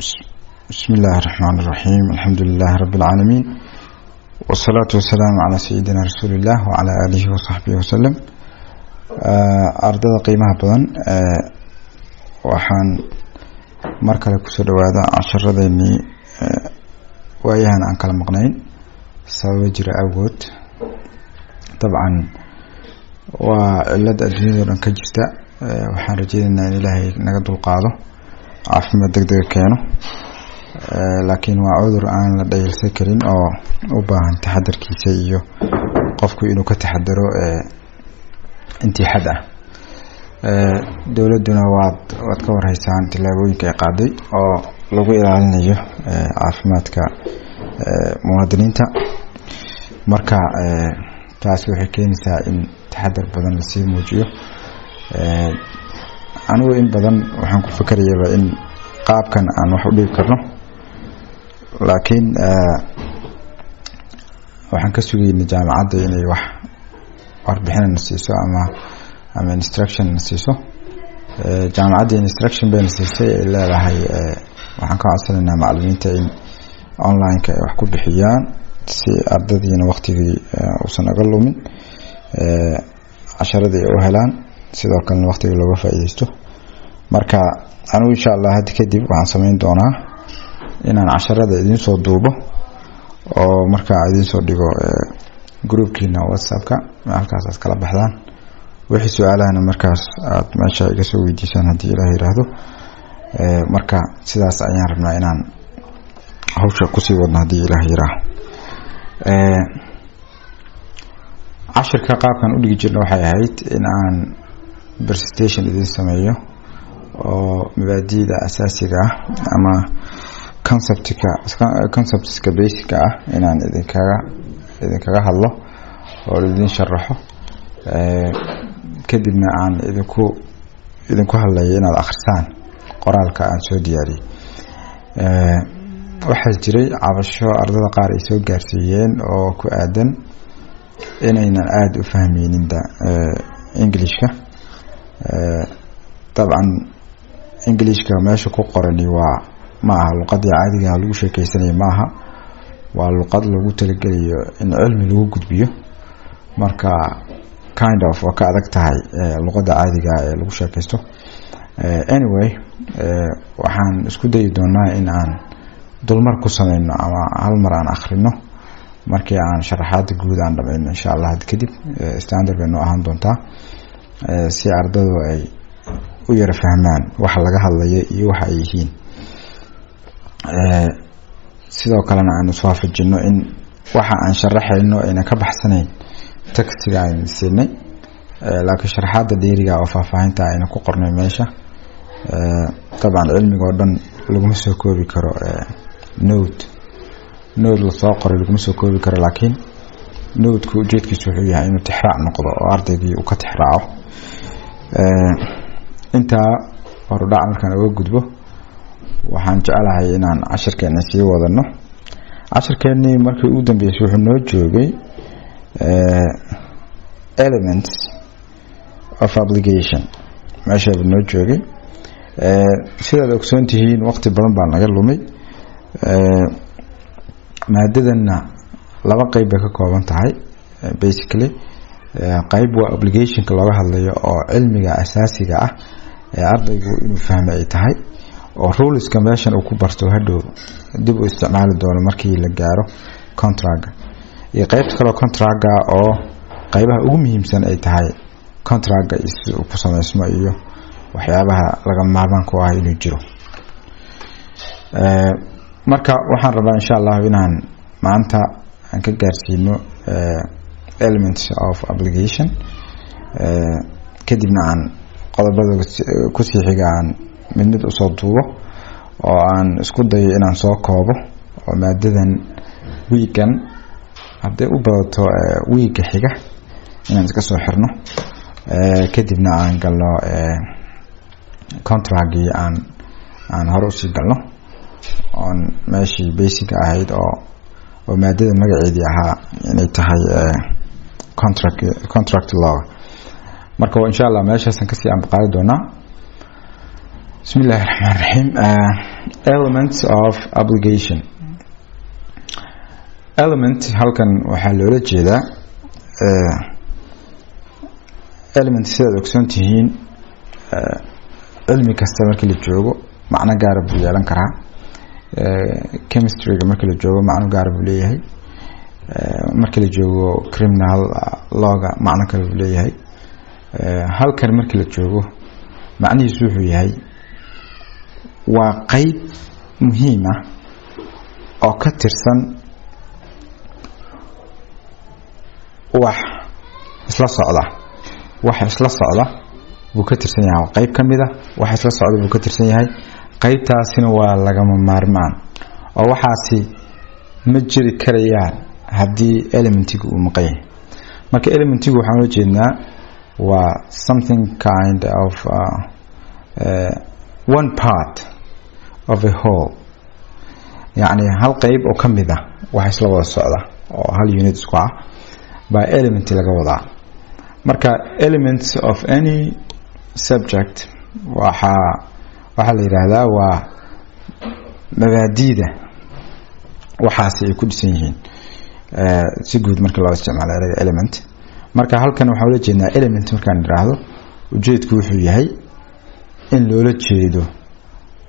بسم الله الرحمن الرحيم. الحمد لله رب العالمين، والصلاة والسلام على سيدنا رسول الله وعلى آله وصحبه وسلم. أردد قيمها بدن وحان مركلة كسر وهذا عشر ذني وياهن عن كلام مقنعين سوجر أوجد طبعا وعلد الدنيا لن كجستا وحان رجينا إن إلهي نقد القاضي عافمة دقدق كانوا لكن وعذر aan la dhayalsan karin oo u baahan taxadarkiisa iyo qofku inuu ka taxadaro intii xad ah. Dawladuna waad ka warhaysaan tilaabooyinka ay qaaday oo lagu ilaalinayo caafimaadka muwaadiniinta. Marka taas waxay keenaysaa in taxadar badan la sii muujiyo. Anigu in badan waxaan ku fikirayaa in qaabkan aan wax u dhigi karno, laakiin waxaan ka sugaynaa jaamacadda inay wax warbixin na siiso ama instruction na siiso. Jaamacadda instruction bay na siisay ay leedahay waxaan ka codsanaynaa macallimiinta in online-ka ay wax ku bixiyaan si ardaydiina waqtigii uusan naga lumin, casharadii ay u helaan, sidoo kalena waqtiga looga faa'iideysto. Marka anigu insha Allah hadda kadib waxaan sameyn doonaa inaan casharada idin soo duubo oo marka idin soo dhigo groupkiina WhatsApp-ka, halkaas kala baxdaan. Wixii su'aalahana markaas aad meesha iga soo weydiisaan haddii Ilaahay yiraahdo. Marka sidaas ayaan rabnaa inaan hawsha ku sii wadno haddii Ilaahay yiraahdo. Casharka qaabkan u dhigi jirnay waxay ahayd in aan presentation idin sameeyo oo mabaadi'da asaasiga ah ama conceptska basic ah inaan idinkaga hadlo oo idin sharaxo, kadibna aan idinku hadlayo inaad akhrisaan qoraalka aan soo diyaariyay. Waxaa jiray cabasho ardayda qaar ay soo gaarsiiyeen oo ku aadan inaynan aad u fahmaynin Englishka. Dabcan Englishka meesha ku qorani waa maaha luqadii caadiga ah lagu sheekaysanay maaha, waa luqad lagu talagalayo in cilmi lagu gudbiyo. Marka kind of waa ka adag tahay luqada caadiga ah ee lagu sheekaysto. Anyway, waxaan isku dayi doonaa in aan dulmar ku sameyno ama hal mar aan akhrino markii aan sharaxaad guud aan dhameeyno insha Allah. Had kadib standard bay noo ahaan doontaa si ardaydu ay u yara fahmaan waxa laga hadlayo iyo waxa ay yihiin. Sidoo kalena aan isku waafajino in waxa aan sharaxayno ayna ka baxsanayn textiga aan siinay, laakiin sharaxaadda dheeriga oo faahfaahinta ayna ku qornay meesha. Taban cilmiga oo dhan laguma soo koobi karo note la soo qoray laguma soo koobi karo, laakiin note-ku ujeedkiisu wuxuu yahay inuu tixraac noqdo oo ardaygii uu ka tixraaco. intaa hordhac markaan uga gudbo waxaan jecelahay inaan casharkeena sii wadano. Casharkeeni markii ugu dambeysay wuxuu noo joogay elements of obligation, meesha uu noo joogay. Sidaad ogsoon tihiin waqti badan baa naga lumay. maadadana laba qayb bay ka kooban tahay basically. qayb waa obligationka looga hadlayo oo cilmiga asaasiga ah ee ardaygu inuu fahmo ay tahay, oo ruleska meeshan uu ku barto hadhow dib u isticmaali doono markii la gaaro contract. iyo qaybta kale contract oo qaybaha ugu muhiimsan ay tahay contract uu ku sameysmo iyo waxyaabaha laga maarmaan ku ah inuu jiro. marka waxaan rabaa insha Allah inaan maanta aan ka gaarsiino elements of obligation, kadibna aan qodobada ku sii xigaan mid u soo duubo oo aan isku dayo inaan soo koobo oo maadadan weekend haddii u badato week xiga inaan iska soo xirno, kadibna aan galno contract-gii aan hore u sii galno on meeshii basic ahayd oo maadada magaceedii ahaa inay tahay contract law. marka insha Allah meeshaas aan ka sii amqaadi doonaa. Bismillahirrahmanirrahim. Elements of obligation. Element halkan waxaa loola jeedaa element sidaad ogsoon tihiin cilmi kasta markii la joogo macno gaar ah buu yeelan karaa. Chemistry markii la joogo macno gaar ah buu leeyahay. Markii la joogo criminal law-ga macno kale buu leeyahay. Halkan markii la joogo macnihiisu wuxuu yahay waa qayb muhiim ah oo ka tirsan wax isla socda buu ka tirsan yahay. qayb kamid ah wax isla socda buu ka tirsan yahay. qaybtaasina waa lagama maarmaan oo waxaasi ma jiri karayaan haddii elementigu uu maqan yahay. marka elementigu waxaan u jeednaa waa something kind of one part of a whole, yani hal qayb oo kamid ah wax isla wada socda oo hal unit isku ah by element laga wadaa. marka elements of any subject waxa la yiraahdaa waa mabaadiida waxaas ay ku dhisan yihiin si guud marka loo isticmaalo ereyga element. marka halkan waxaan la jeednaa element markaan yiraahdo ujeedku wuxuu yahay in loola jeedo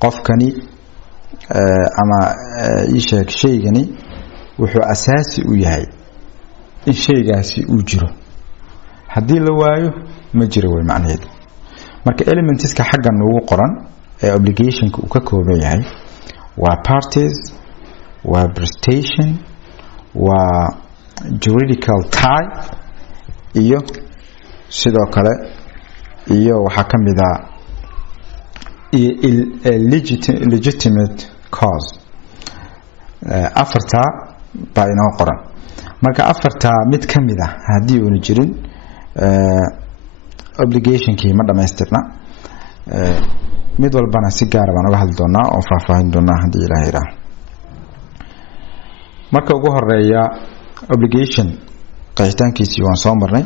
qofkani ama shaygani wuxuu asaasi u yahay in shaygaasi uu jiro. haddii la waayo ma jiro way macnaheedu. marka elementiska xaggan ugu qoran ee obligationka uu ka kooban yahay waa parties, waa prestation, waa juridical tie iyo sidoo kale iyo waxaa kamid ah legitimate cause. afarta baa inoo qoran. marka afarta mid kamid ah haddii uuna jirin obligationkii ma dhamaystirna. mid walbana si gaar ah baan uga hadli doonaa oo faahfaahin doonaa haddii Ilaahay raaxo. marka ugu horeeya obligation qeexitaankiisii waan soo marnay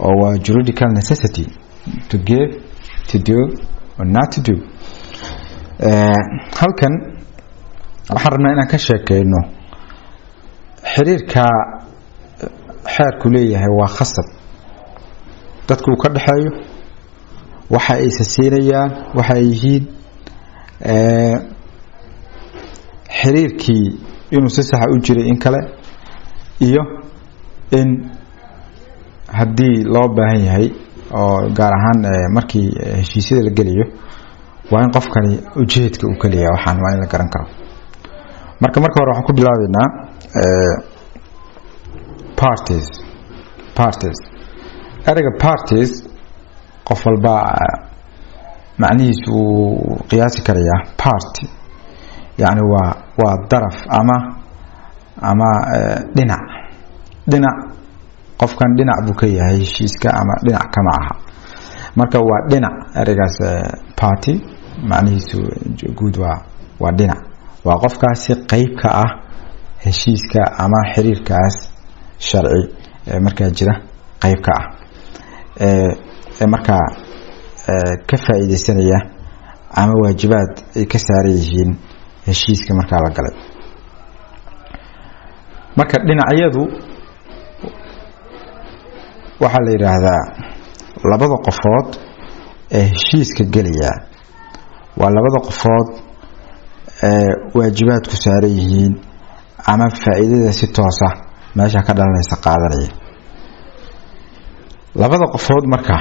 oo waa juridical necessity to give, to do or not to do. halkan waxaan rabnaa inaan ka sheekeyno xiriirka xeerku leeyahay waa khasab dadku ka dhaxeeyo waxa ay siinayaan waxa ay yihiin xiriirkii inuu si sax u jiray in kale iyo in haddii loo baahan yahay oo gaar ahaan markii heshiisyada la gelayo waa in qofkani ujeedka uu ka leeyahay waxaan waa in la garan karo. marka hore waxaan ku bilaabeynaa parties. ereyga parties qof walba macnihiisu uu qiyaasi karayaa. party yani waa daraf ama dhinac qofkan dhinac buu ka yahay heshiiska ama dhinac kama aha. marka waa dhinac. ereygaas party macnihiisu guud waa dhinac. waa qofkaasi qayb ka ah heshiiska ama xiriirkaas sharci markaa jira qayb ka ah markaa ka faa'iideysanaya ama waajibaad ay ka saaran yihiin heshiiska markaa la galay. marka dhinacyadu waxaa la yiraahdaa labada qofood ee heshiiska gelaya waa labada qofood waajibaad ku saaran yihiin ama faa'iidada si toos ah meesha ka dhalanaysa qaadanaya. labada qofood marka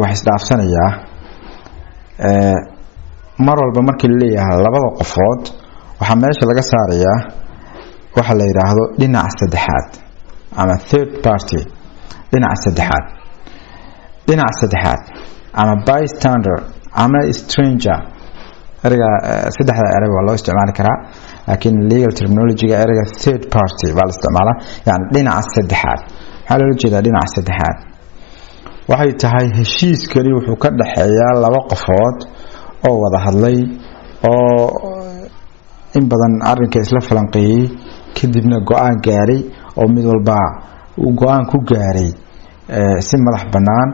wax isdhaafsanaya mar walba markii la leeyahay labada qofood waxa meesha laga saarayaa waxa la yiraahdo dhinac saddexaad ama third party. dhinac saddexaad ama bystander ama stranger. ereyga saddexda erey waa loo isticmaali karaa laakiin legal terminology-ga ereyga third party baa la isticmaalaa. yani dhinaca saddexaad waxaa loola jeedaa dhinaca saddexaad waxay tahay heshiiskani wuxuu ka dhaxeeyaa laba qofood oo wada hadlay oo in badan arrinka isla falanqeeyay kadibna go'aan gaaray oo mid walba uu go'aan ku gaaray si madax bannaan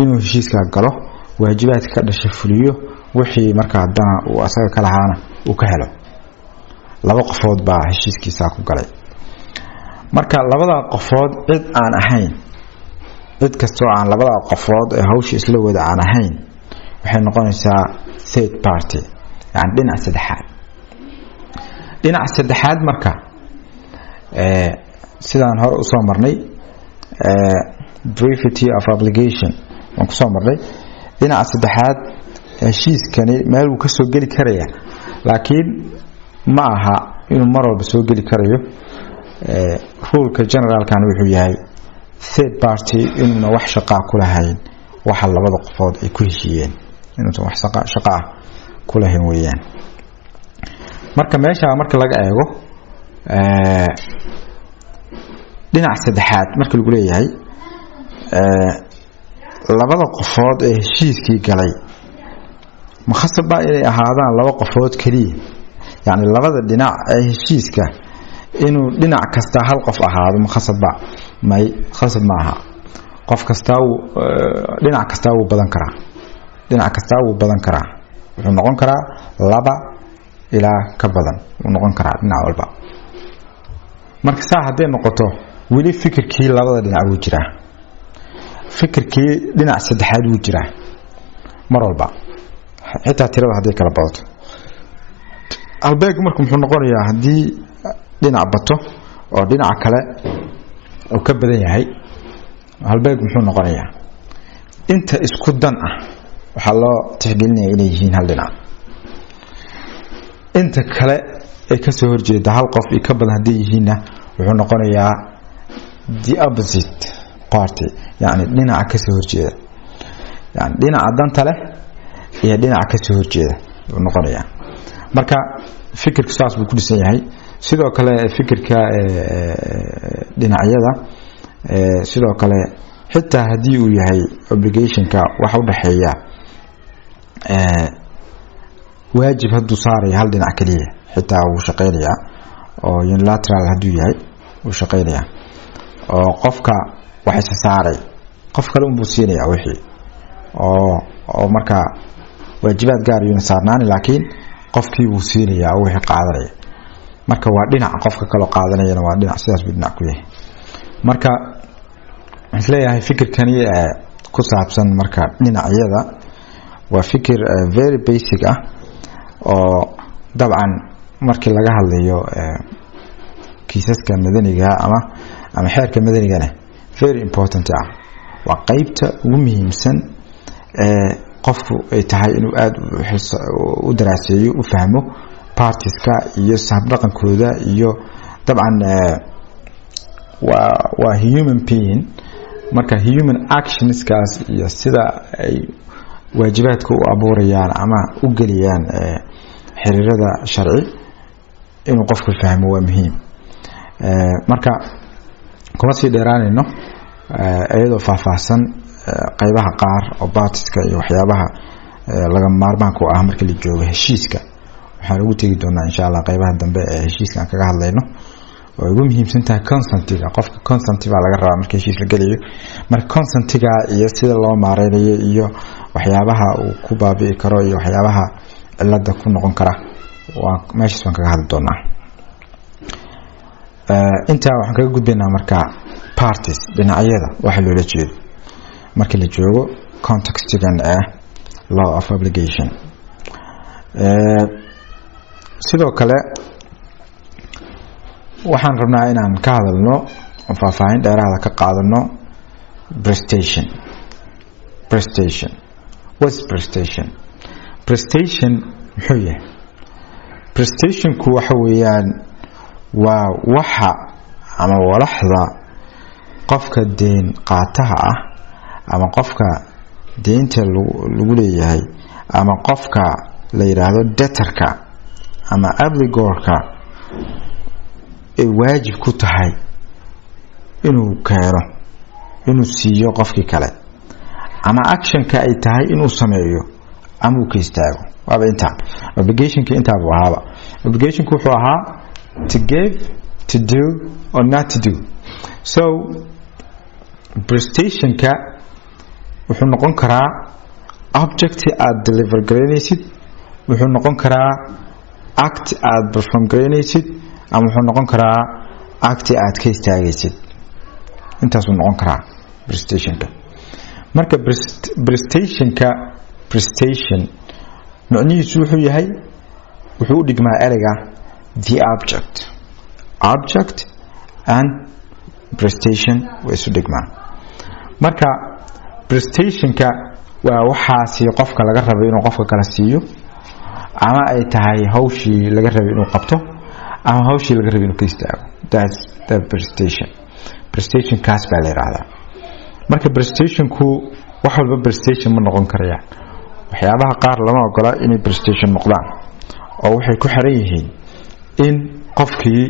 inuu heshiiska galo waajibaadka ka dhashay fuliyo wixii marka hadana uu asaga kala haana uu ka helo laba qofood baa heshiiskiisa ku galay marka labada qofood cid aan ahayn cid kasto aan labada qofood ee hawsha isla wada aan ahayn waxay noqonaysaa third party yani dhinac saddexaad marka sidaan hore u soo marnay brevity of obligation waan ku soo marnay dhinac saddexaad heshiiskani meel uu ka soo gali karaya laakiin ma aha inuu mar walba soo gali karayo ruleka generalkan wuxuu yahay third party inuu wax shaqo ku lahayn waxa labada qofood ay ku heshiiyeen inuu wax shaqo ku lahayn weeyaan marka meesha marka laga eego dhinac saddexaad marka lagu leeyahay labada qofood ee heshiiskii galay ma khasaba inay ahaadaan laba qofood kaliya yani labada dhinac ee heshiiska inuu dhinac kasta hal qof ahaado ma khasaba may khasab maaha qof kasta uu dhinac kasta uu badan karaa wuxuu noqon karaa laba ilaa ka badan uu noqon karaa dhinac walba marka saa haday noqoto wali fikirkii labada dhinac uu jiraa fikirkii dhinac saddexaad uu jiraa mar walba xitaa tirada haday kala badato albeeg markuu muxuu noqonayaa hadii dhinac bato oo dhinac kale oo ka badan yahay albeeg muxuu noqonayaa inta isku dan ah waxa loo tixgelinayaa inay yihiin hal dhinac inta kale ay ka soo horjeeda hal qof iyo ka badan hadii yihiinna wuxuu noqonayaa the opposite party yani dhinaca ka soo horjeeda yani dhinaca danta leh iyo dhinaca ka soo horjeeda uu noqonayaa marka fikirku saas buu ku dhisan yahay sidoo kale fikirka dhinacyada sidoo kale xitaa hadii uu yahay obligationka waxa u dhaxeeya waajib haduu saaray hal dhinac kaliya xitaa uu shaqeynaya oo unilateral haduu yahay uu shaqeynaya oo qofka waxa saaray qof kale uu siinaya wixii oo marka waajibaad gaar ah saarnaan laakiin qofkii uu siinaya wixii qaadanaya marka waa dhinac qofka kale qaadanayna waa dhinac sidaas buu dhinac ku yahay marka isleeyahay fikirkani ku saabsan marka dhinacyada waa fikir very basic ah oo dabcan markii laga hadlayo kiisaska madaniga ama xeerka madanigana very important ah waa qaybta ugu muhiimsan qofku ay tahay inuu aad u daraaseeyo u fahmo parties-ka iyo sabdhaqankooda iyo dabcan waa human being marka human actionskaas iyo sida ay waajibaadka u abuurayaan ama u galiyaan xiriirada sharci inuu qofku fahmo waa muhiim marka kuma sii dheeraanayno iyadoo faahfaahsan qaybaha qaar oo parties-ka iyo waxyaabaha laga maarmaanka u ah marka la joogo heshiiska waxaan ugu tagi doonaa insha Allah qaybaha dambe ee heshiiska aan kaga hadlayno oo ugu muhiimsan tahay consent-iga qofka consent baa laga rabaa marka heshiis la galayo marka consent-iga iyo sida loo maareeyo iyo waxyaabaha uu ku baabi'i karo iyo waxyaabaha cilada ku noqon kara waa meeshaas waan kaga hadli doonaa inta waxaan kaga gudbaynaa marka parties dhinacyada waxa loola jeedo marka la joogo context-gan law of obligation sidoo kale waxaan rabnaa inaan ka hadalno faahfaahin dheeraad ka qaadano prestation what's prestation muxuu yahay prestationku waxa weeyaan waa waxa ama walaxda qofka deen qaataha ah ama qofka deenta lagu leeyahay ama qofka la yiraahdo debtorka ama obligorka ay waajib ku tahay inuu keeno inuu siiyo qofkii kale ama actionka ay tahay inuu sameeyo ama uu ka istaago waaba inta obligationka inta buu ahaa obligationku wuxuu ahaa to give, to do or not to do. So prestationka wuxuu noqon karaa object aad deliver garanaysid wuxuu noqon karaa act aad perform garanaysid ama wuxuu noqon karaa act aad ka istaagaysid intaas uu noqon karaa prestationka marka prestation macnihiisu wuxuu yahay wuxuu u dhigmaa ereyga the object and prestation way isu dhigmaan marka prestationka waa waxaasi qofka laga rabo inuu qofka kala siiyo ama ay tahay hawshii laga rabo inuu qabto ama hawshii laga rabo inuu ka istaago that's the prestation kaas baa la yiraahdaa marka prestationku wax walba prestation ma noqon karayaan waxyaabaha qaar lama ogola inay prestation noqdaan oo waxay ku xiran yihiin in qofkii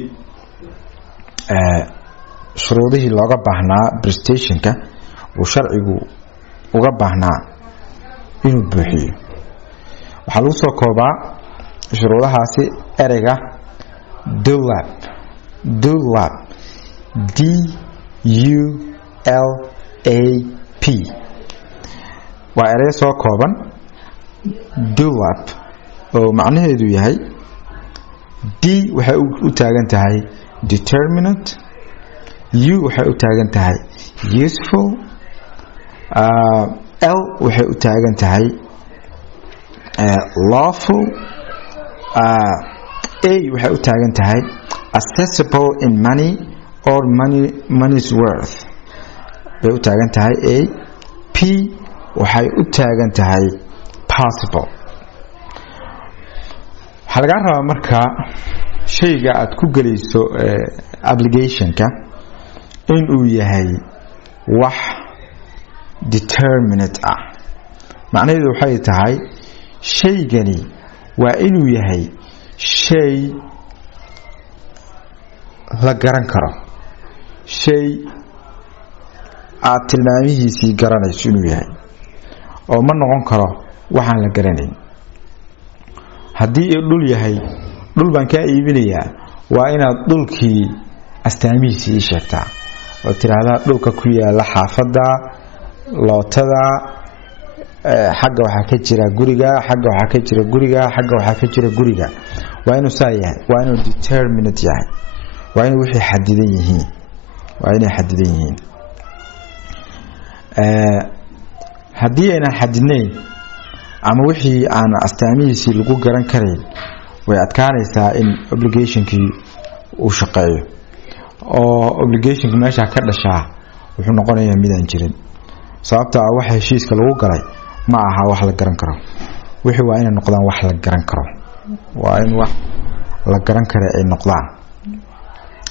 shuruudihii looga baahnaa prestationka uu sharcigu uga baahnaa inuu buuxiyo waxaa lagu soo koobaa shuruudahaasi ereyga DULAP DULAP waa erey soo kooban DULAP oo macnaheedu yahay D waxay u taagan tahay determinate U waxay u taagan tahay useful L waxay u taagan tahay lawful A waxay u taagan tahay accessible in money or money's worth bay u taagan tahay A P waxay u taagan tahay possible waxaa laga rabaa marka shayga aad ku gelayso applicationka inuu yahay wax determinate ah macnaheedu waxay tahay shaygani waa inuu yahay shay la garan karo shay aad tilmaamihiisii garanayso inuu yahay oo ma noqon karo waxaan la garanayn haddii uu dhul yahay dhul baan ka iibinayaa waa inaad dhulkii astaamihiisii sheegtaa oo tiraahdaa dhulka ku yaala xaafada lootada xagga waxa ka jira guriga xagga waxa ka jira guriga xagga waxa ka jira guriga waa inuu yahay waa inuu determinate yahay waa inuu wixii xadidan yihiin waa inay xadidan yihiin haddii aynan xadidnayn ama wixii aan astaamihiisii lagu garan karayn way adkaanaysaa in obligationkii uu shaqeeyo oo obligationka meesha ka dhashaa wuxuu noqonayaa midaan jirin sababta ah waxa heshiiska lagu galay ma aha wax la garan karo wixii waa inay noqdaan wax la garan karo waa in wax la garan karo ay noqdaan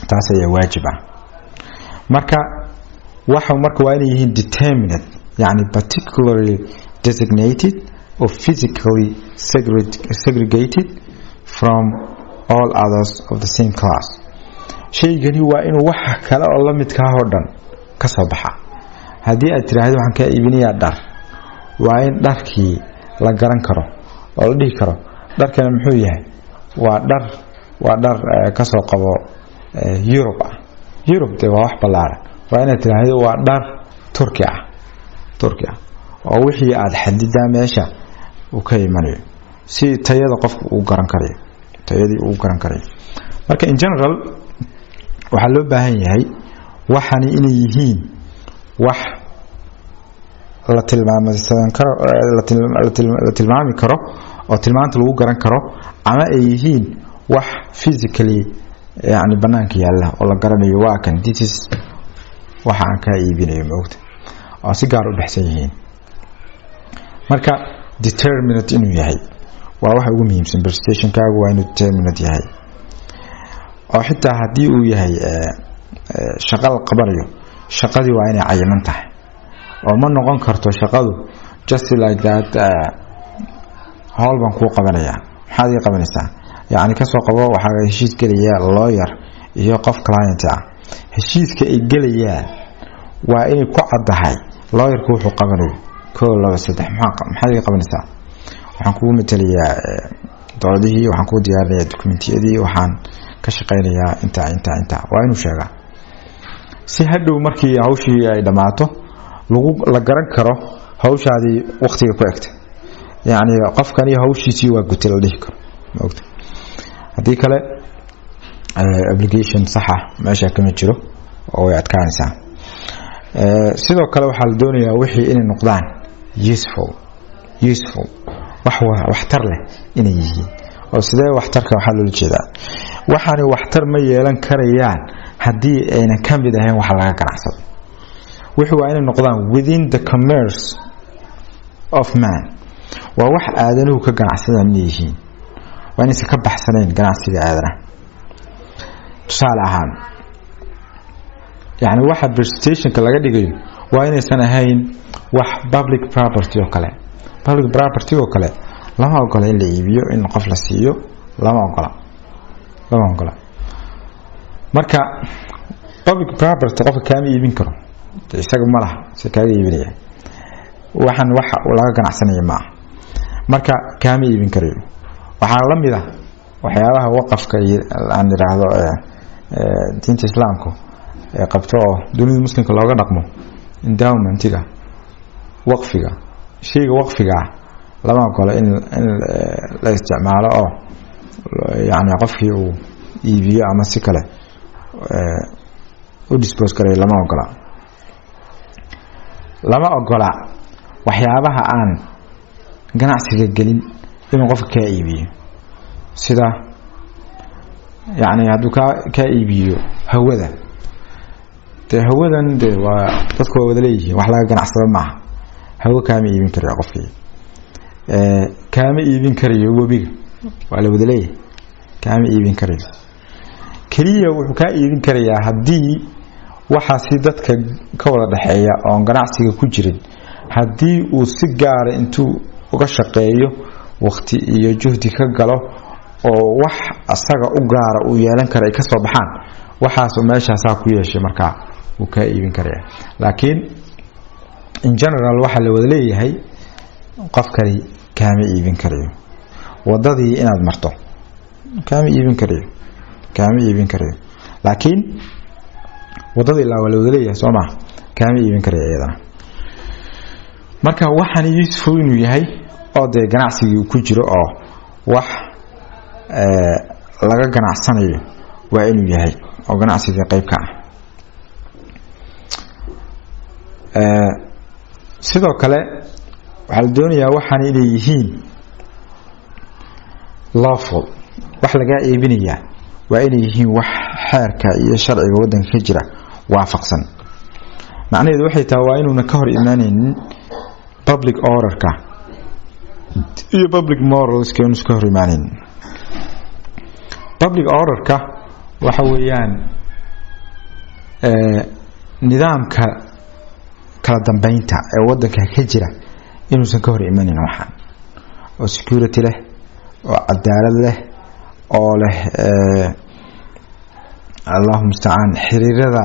taas ayaa waajib ah marka waxa waa inay yihiin determinate yani particularly designated or physically segregated from all others of the same class shaygani waa inuu wax kale oo la midka ah oo dhan ka soo baxa haddii aad tiraahdo waxaan ka iibinayaa dhar waa in dharkii la garan karo oo la dhihi karo dharkana muxuu yahay waa dhar ka soo qabo Europe de waa wax ballaaran waa inaad tiraahdo waa dhar Turki ah oo wixii aad xadidaa meesha uu ka imanayo si tayada qofku uu garan karayo marka in general waxa loo baahan yahay waxani inay yihiin wax la tilmaami karo oo tilmaanta lagu garan karo ama ay yihiin wax physically yani banaanka yaala oo la garanayo waa kan this is waxa aan ka iibinayo moogta oo si gaar u baxsan yihiin marka determinate inuu yahay waa waxa ugu muhiimsan prestationkaagu waa inuu determinate yahay oo xitaa haddii uu yahay shaqo la qabanayo shaqadii waa inay cayiman tahay oo ma noqon karto shaqadu just like that hawl baan ku qabanayaa maxaad ii qabanaysaa yani ka soo qabo waxa heshiis galaya lawyer iyo qof client ah heshiiska ay galayaan waa inay ku caddahay lawyerku wuxuu qabanayo 1 2 3 maxaad ii qabanaysaa waxaan kugu matalayaa doodihii waxaan ku diyaarinayaa dokumentiyadii waxaan ka shaqeynayaa inta waa inuu sheegaa si hadhow markii hawshii ay dhamaato la garan karo hawshaadii waqtiga ku egtay يعني qofkani hawshiisii waa gutay la dhihi karo maogta hadii kale obligation sax ah meesha kama jiro oo ay adkaanaysaa sidoo kale waxa la doonayaa wixii inay noqdaan useful wax tar leh inay yihiin oo sidee wax tarka waxa loo jeedaa waxaani wax tar ma yeelan karayaan hadii ayna kamid ahayn wax laga ganacsado wixii waa inay noqdaan within the commerce of man waa wax aadanuhu ka ganacsadaan yihiin waa inay ka baxsaneen ganacsiga aadanaha tusaale ahaan yani waxa presentationka laga dhigayo waa inaysan ahayn wax public property oo kale lama ogola in la iibiyo in qof la siiyo lama ogola marka public property qofka kaama iibin karo isaga ma laha si kaaga iibinaya waxan waxa laga ganacsanaya ma marka kaama iibin karayo waxa la mid ah waxyaabaha waqafka aan yiraahdo diinta islaamku qabto dunida muslimka looga dhaqmo endowmentiga waqfiga shayga waqfiga lama ogola in la isticmaalo oo yani qofkii uu iibiyo ama si kale u dispose karay lama ogola waxyaabaha aan ganacsiga gelin inuu qofka ka iibiyo sida yani haduu ka iibiyo hawada hawadan waa dadku wada leeyihiin wax laga ganacsado ma hawo kaama iibin karayo qofkii kaama iibin karayo wabiga waa la wada leeyahay kaama iibin karayo kaliya wuxuu ka iibin karayaa hadii waxa si dadka ka wada dhaxeeya oo ganacsiga ku jirin hadii uu si gaar ah intuu uga shaqeeyo waqti iyo juhdi ka galo oo wax asaga u gaar ah u yeelan kara ay ka soo baxaan waxaas oo meeshaas ku yeeshay marka uu ka iibin karayaa laakiin in general waxa la wada leeyahay qof kale kaama iibin karayo wadadii inaad marto kaama iibin karayo laakiin wadadii la wada leeyahay Soomaa kaama iibin karayo iyadana marka waxaan useful inuu yahay oo de ganacsiga ku jiro oo wax laga ganacsanayo waa inuu yahay oo ganacsiga qayb ka sidoo kale waxa la doonayaa waxaan inay yihiin lawful wax laga iibinaya waa inay yihiin wax xeerka iyo sharciga wadanka ka jira waafaqsan macnaheedu waxay tahay waa inuuna ka hor imaanaynin public order-ka iyo public morals ka iska hor imaanaynin public order-ka waxa weeyaan nidaamka kala dambeynta ee wadanka ka jira inuusan ka hor imanin waxaan oo security leh oo cadaalad leh oo leh Allahu musta'an xiriirada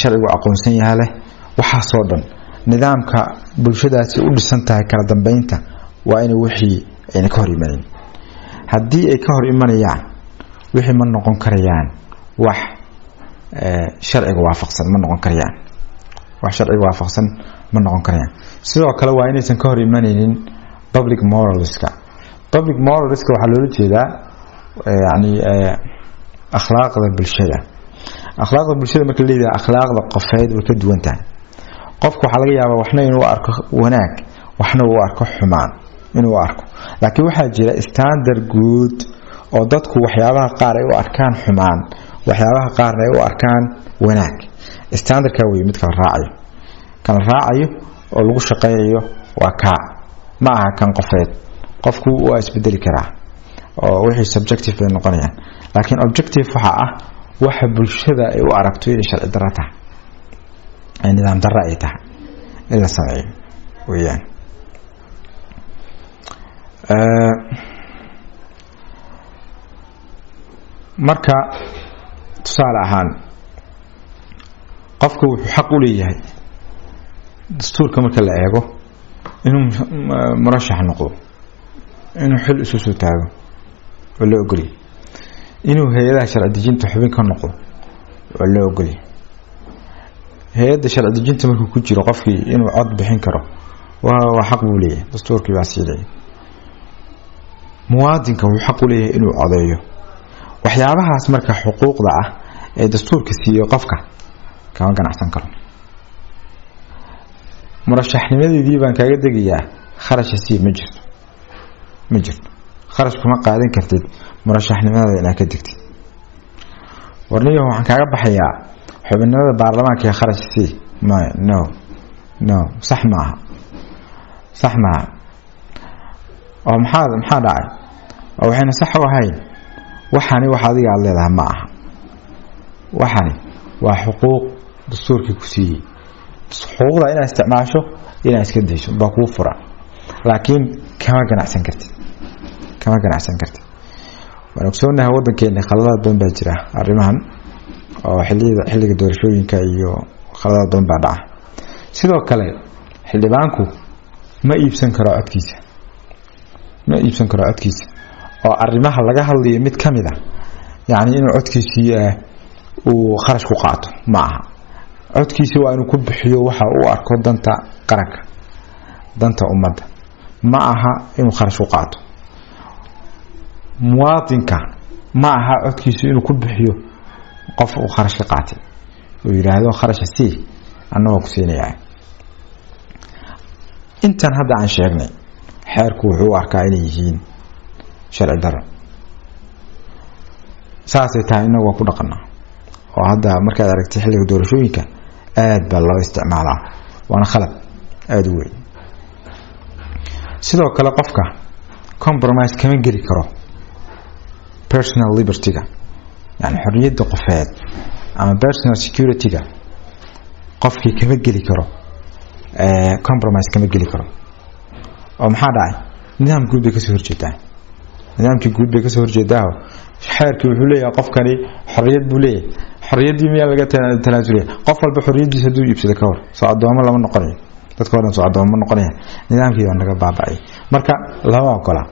sharcigu aqoonsan yahay leh waxa soo dhan nidaamka bulshadaasi u dhisan tahay kala dambeynta waa in wixii ay ka hor imanin hadii ay ka hor imanayaan wixii ma noqon karayaan wax sharciga waafaqsan ma noqon karayaan sidoo kale waa inaysan ka hor imanaynin public moralska waxa loo jeedaa yani akhlaaqda bulshada marka la leeyahay akhlaaqda qofeed way ka duwan tahay qofku waxa laga yaabaa waxna inuu arko wanaag waxna uu arko xumaan inuu arko laakiin waxa jira standard guud oo dadku waxyaabaha qaar ay u arkaan xumaan waxyaabaha qaar ay u arkaan wanaag standardka way mid kala raacayo oo lagu shaqeeyo waa ka ma aha kan qofeed qofku waa isbedeli karaa oo wixii subjective ay noqonayaan laakiin objective waxa ah waxa bulshada ay u aragto in sharci darro tahay ay nidaam darro ay tahay in la sameeyo weeyaan marka tusaale ahaan qofku wuxuu xaq u leeyahay dastuurka marka la eego inuu murashax noqdo inuu xil isu soo taago oo la ogoliyay inuu hay'adaha sharci dejinta xubin ka noqdo oo la ogoliyay hay'adda sharci dejinta markuu ku jiro qofkii inuu cod bixin karo وحق وليه دستور كي واسيلي مواطن كان حق وليه إنه عضيه وحيابها اسمرك حقوق ضعه دستور كسي قفكه كمان كان أحسن كلام مرشح نمدي دي بان كاga degiya kharash si ma jirto kharash kuma qaadan kartid murashaxnimada inaad ka digtid warniyo waxaan kaaga baxayaa xubinimada baarlamaanka ee kharash si ma no sax ma oo maxaa dhacay oo waxayna sax u ahayn waxani wax adiga aad leedahay ma aha waxani waa xuquuq dastuurkii ku siiyay xuquuqda inaad isticmaasho inaad iska dayso baa kuu fura laakiin kama ganacsan kartid waan ogsoonahay wadankeena khaladaad badan baa jira arrimahan oo xilliga doorashooyinka iyo khaladaad badan baa dhaca sidoo kale xildhibaanku ma iibsan karo codkiisa oo arrimaha laga hadlayo mid kamid ah yaani inuu codkiisii uu kharash ku qaato ma aha codkiisa waa inuu ku bixiyo waxa uu arko danta qaranka danta ummadda ma aha inuu kharash u qaato muwaadinka ma aha codkiisa inuu ku bixiyo qof uu kharash ka qaatay oo yiraahdo kharash si annaga ku siinaya intan hadda aan sheegnay xeerku wuxuu arkaa inay yihiin sharci darro saasay tahay inagu ku dhaqanaa oo hadda markaad aragtay xilliga doorashooyinka aad baa loo isticmaalaa waana khalad aad u weyn sidoo kale qofka compromise kama geli karo personal liberty-ga yani xorriyadda qofeed ama personal security-ga qofkii kama geli karo compromise kama geli karo oo maxaa dhacay nidaam guud bay ka soo horjeedaa nidaamkii guud bay ka soo horjeedaa xeerkii wuxuu leeyahay qofkani xorriyad buu leeyahay xorriyadii miyaa laga tanaasulay qof walba xorriyadiisa haduu iibsado ka hor soo adoomo lama noqonayo dadka hore soo adoomo noqonaya nidaamkii waa naga baabacay marka lama ogola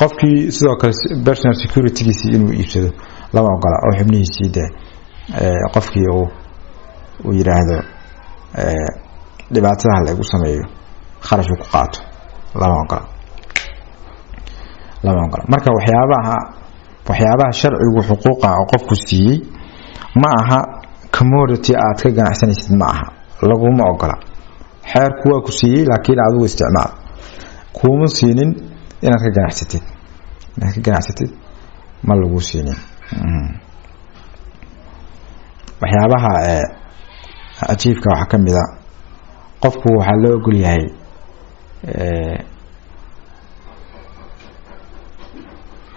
qofkii sidoo kale personal security-giisa inuu iibsado lama ogola oo xubnihiisii qofkii uu yiraahdo dhibaatada lagu sameeyo kharash ku qaato lama ogola marka waxyaabaha sharcigu xuquuqa oo qofku siiyay ma aha commodity aad ka ganacsanaysid ma aha laguma ogola xeerku waa ku siiyay laakiin aad u isticmaal kuma siinin inaad ka ganacsatid ma lagu siinin waxyaabaha ajiibka waxa kamid ah qofku waxa loo ogol yahay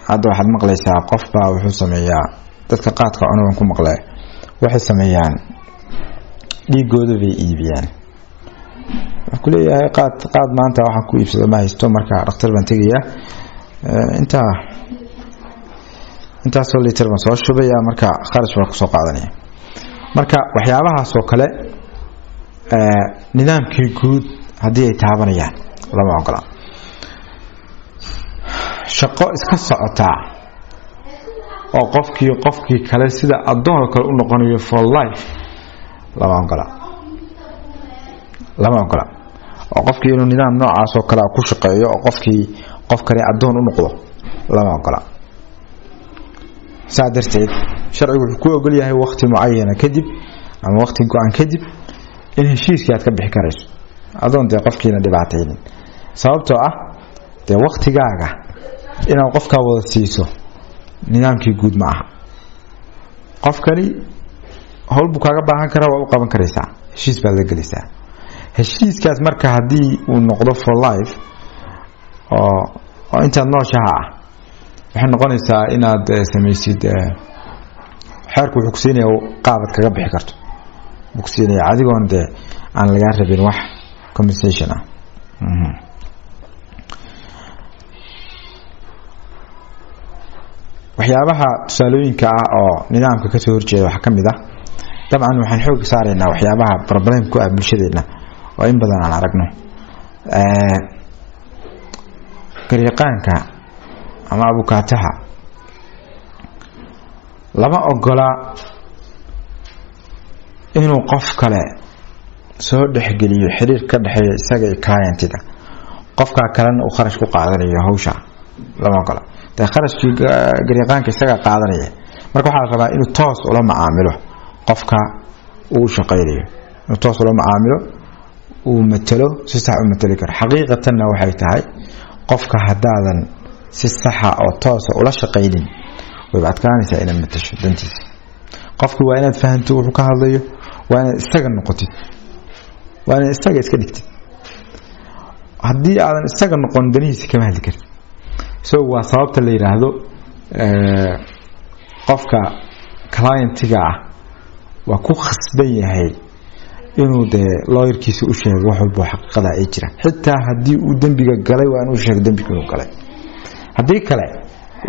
hadda waxaad maqlaysaa qof baa wuxuu sameeyaa dadka qaadka cunaan ku maqlay waxay sameeyaan dhiigooda bay iibiyaan wuxuu leeyahay qaad maanta waxa ku iibsado ma haysto marka dhakhtar baan tagayaa inta soo liter ma soo shubaya marka kharash baa ku soo qaadanaya marka waxyaabahaas oo kale nidaamkii guud hadii ay taabanayaan lama ogola shaqo iska socota oo qofkii kale sida adoon kale u noqonayo for life lama ogola oo qofkii inuu nidaam noocaas oo kale ku shaqeeyo oo qof kale adoon u noqdo lama ogola saadarteed sharcigu wuxuu ku ogol yahay waqti muayyan kadib ama waqti go'an kadib in heshiiska aad ka bixi karayso adoonta qofkiina dhibaataynin sababtoo ah waqtigaaga inaad qofka wada siiso nidaamkii guud ma aha qofkani hawl buu kaaga baahan karaa waa u qaban karaysaa heshiis baad la gelaysaa heshiiskaas marka hadii uu noqdo for life oo intaad nooshaha ah waxay noqonaysaa inaad samaysid xeerku wuxuu ku siinayaa qaabad kaga bixi karto buu ku siinayaa adigoon aan laga rabin wax compensation ah waxyaabaha tusaalooyinka ah oo nidaamka ka soo horjeeda waxa kamid ah dabcan waxaan xoog saareynaa waxyaabaha problem ku ah bulshadeena oo in badan aan aragno gariiqaanka ama abukaataha lama ogola inuu qof kale soo dhaxgeliyo xiriir ka dhaxeeya isaga iyo client-ga qofka kalena uu kharash ku qaadanayo hawsha lama ogola taa kharashkii garyaqaanka isaga qaadanaya marka waxa la rabaa inuu toos ula macaamilo qofka uu shaqeeyo inuu toos ula macaamilo uu matalo si sax u matali karo xaqiiqatan waxay tahay qofka hadaadan si sax ah oo toos ula shaqeeynin way adkaanaysaa inaad matasho dantiisa qofku waa inaad fahanto wuxuu ka hadlayo waa inaad isaga noqotid waa inaad isaga iska dhigtid haddii aadan isaga noqon danihiisa kama hadli kartid so waa sababta la yiraahdo qofka client-ga ah waa ku khasban yahay inuu de lawyerkiisa u sheego wax walba xaqiiqada ay jiraan xitaa haddii uu dambiga galay waa inuu sheego dambiga inuu galay haddii kale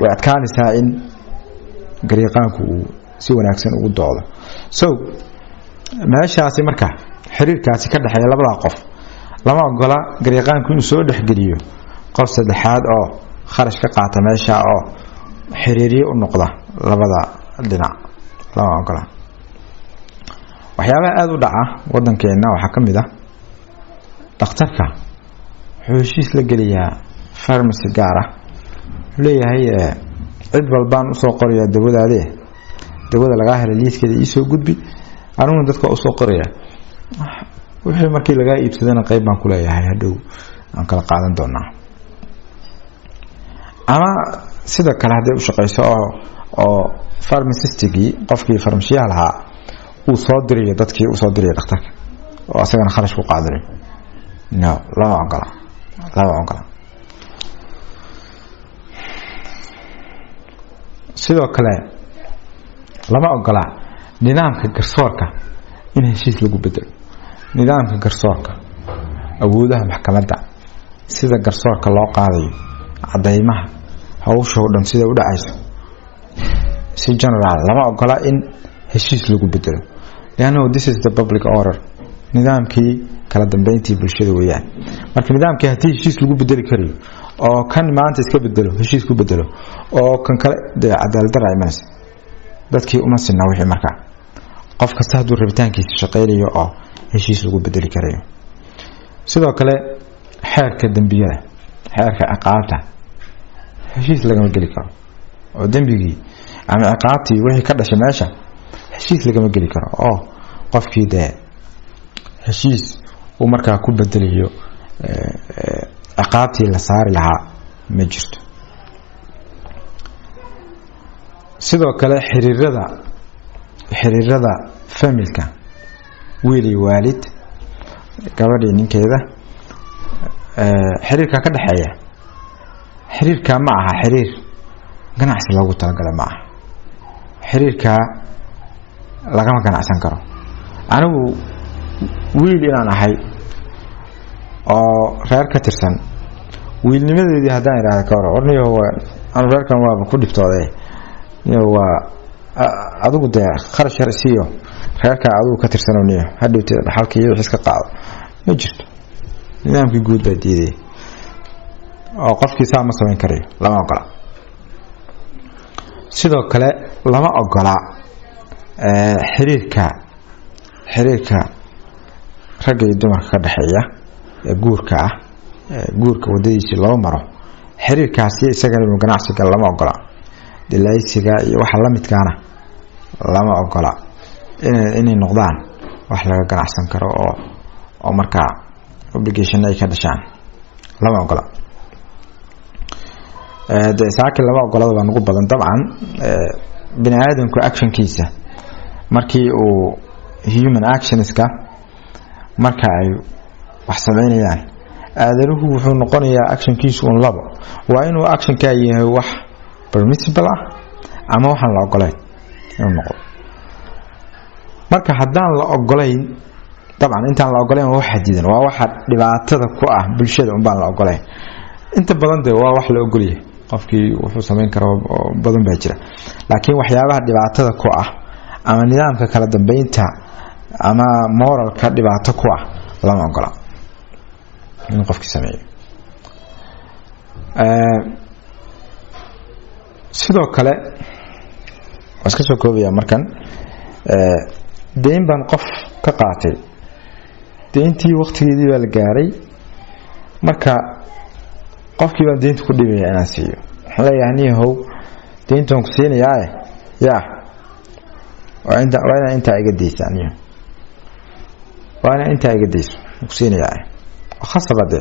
way adkaanaysaa in garyaqaanku uu si wanaagsan ugu doodo so meeshaasi marka xiriirkaasi ka dhaxeeya labada qof lama ogola garyaqaanku inuu soo dhaxgeliyo qof saddexaad oo kharash ka qaata meesha oo xiriiriye u noqda labada dhinac lama ogola waxyaabaha aad u dhaca wadankeena waxa kamid ah dhakhtarka wuxuu heshiis la geliyaa pharmacy gaar ah leeyahay cid walbaan u soo qoraya dawada laga helay liiskeeda ii soo gudbi anuna dadka u soo qoraya wixii markii laga iibsadana qayb baan ku leeyahay hadhow aan kala qaadan doonaa ama sida kale haday u shaqeyso oo pharmacist-gii qofkii farmashiyaha lahaa uu soo diriyo dadkii uu soo diriyo dhakhtarka oo asagana kharash ku qaadanayo no lama ogola sidoo kale lama ogola nidaamka garsoorka in heshiis lagu bedelo nidaamka garsoorka awoodaha maxkamadda sida garsoorka loo qaadayo cadeymaha hawsha oo dhan sida u dhacayso si general lama ogola in heshiis lagu bedelo leano this is the public order nidaamkii kala dambeyntii bulshada weeyaan marka nidaamkii haddii heshiis lagu bedeli karayo oo kan maanta iska bedelo heshiis ku bedelo oo kan kale cadaalad darro ay imanaysa dadkii uma sinna wixii marka qof kasta hadduu rabitaankiisa shaqeynayo oo heshiis lagu bedeli karayo sidoo kale xeerka dambiyada xeerka ciqaabta heshiis lagama geli karo oo dambigii ama ciqaabtii wixii ka dhashay meesha heshiis lagama geli karo oo qofkii de heshiis uu markaa ku bedelayo ciqaabtii la saari lahaa ma jirto sidoo kale xiriirada familka wiil iyo waalid gabadhii ninkeeda xiriirka ka dhaxeeya xiriirka ma aha xiriir ganacsi loogu talagalay ma aha xiriirka lagama ganacsan karo anigu wiil inaan ahay oo reer ka tirsan wiilnimadeedii haddaan idhaahdo ka hor warniyo aan reerkan waaba ku dhibtooday waa adigu dee kharash yar isiiyo reerka adigu ka tirsanoniyo hadhowteeda dhaxalka iyo wixii iska qaado ma jirto nidaamkii guud baa diiday oo qofkii saa ma samayn karayo lama ogola sidoo kale lama ogola xiriirka ragga iyo dumarka ka dhaxeeya ee guurka ah guurka wadadiisa loo maro xiriirkaasi isagana ganacsiga lama ogola dilaysiga iyo waxa la midkaana lama ogola inay noqdaan wax laga ganacsan karo oo markaa obligation ay ka dhashaan lama ogola de saaki lama ogola waa nagu badan dabcan bini aadamku actionkiisa markii uu human actionska marka ay wax sameynayaan aadanuhu wuxuu noqonayaa actionkiisu un labo waa inuu actionka yahay wax permissible ah ama waxaan la ogolayn inuu noqdo marka haddaan la ogolayn dabcan intaan la ogolayn waa wax xadidan waa waxa dhibaatada ku ah bulshada un baan la ogolayn inta badan de waa wax la ogolyahay qofkii wuxuu sameyn karaa badan baa jira laakiin waxyaabaha dhibaatada ku ah ama nidaamka kala dambeynta ama moralka dhibaato ku ah lama ogola in qofkii sameeyo sidoo kale waska soo koobaya markan deyn baan qof ka qaatay deyntii waqtigeedii baa la gaaray marka qofkii baa deynta ku dhibaya inaan siiyo waxaan leeyahay niyahow deyntan ku siinayaa yaa waa inta iga deysaan iyo waa inta iga deyso ku siinayaa khasabade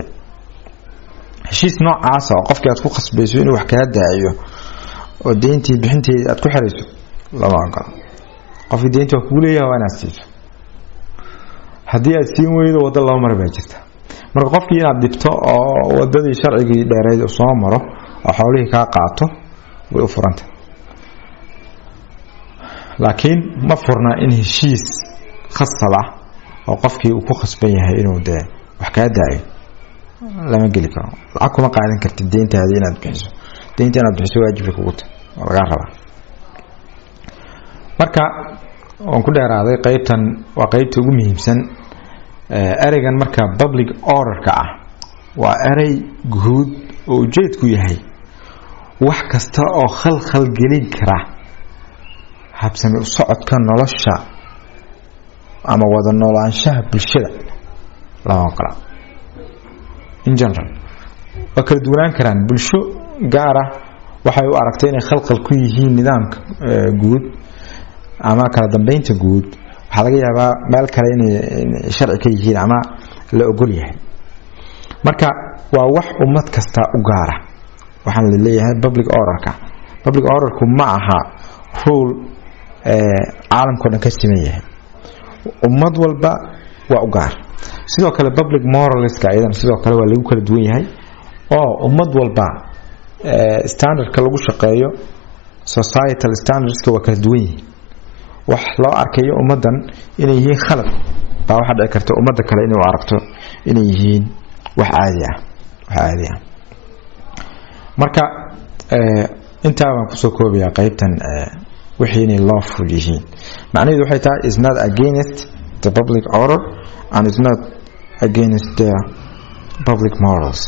heshiis noocaas oo qofkii aad ku khasbayso inuu wax kaga daayo oo deyntii bixinteedii aad ku xirayso lama ogola qofkii deynta ku leeyahay waa inaad siiso haddii aad siin weydo wada laba mar baa jirta marka qofkii inaad dibto oo wadadii sharcigii dheereed soo maro oo xoolihii ka qaato way u furanta laakiin ma furna in heshiis khasab ah oo qofkii uu ku khasban yahay inuu wax ka daayo lama geli karo lacag kuma qaadan kartid deyntaada inaad bixiso deynta inaad bixiso waajib kugu tahay laga rabaa marka on ku dheeraaday qaybtan waa qaybta ugu muhiimsan ereygan marka public order-ka ah waa erey guud oo ujeedku yahay wax kasta oo khalkhal gelin kara habsami u socodka nolosha ama wada noolaanshaha bulshada lama ogola in general waa kala duwanaan karaan bulsho gaar ah waxay u aragtay inay khalkhal ku yihiin nidaamka guud ama kala dambeynta guud waxa laga yaabaa meel kale inay sharci ka yihiin ama la ogol yahay marka waa wax ummad kasta u gaara waxaan leeyahay public order-ku ma aha rule caalamka dhan ka siman yahay ummad walba waa u gaar sidoo kale public moralist-ka ayadana sidoo kale waa lagu kala duwan yahay oo ummad walba standardka lagu shaqeeyo societal standardska waa kala duwan yihiin wax loo arkayo ummadan inay yihiin khalad baa waxa dhici karta ummadda kale inay u aragto inay yihiin wax caadi ah marka intaa baan kusoo koobayaa qaybtan wixii inay lawful yihiin macnaheedu waxay tahay is not against the public order and is not against the public morals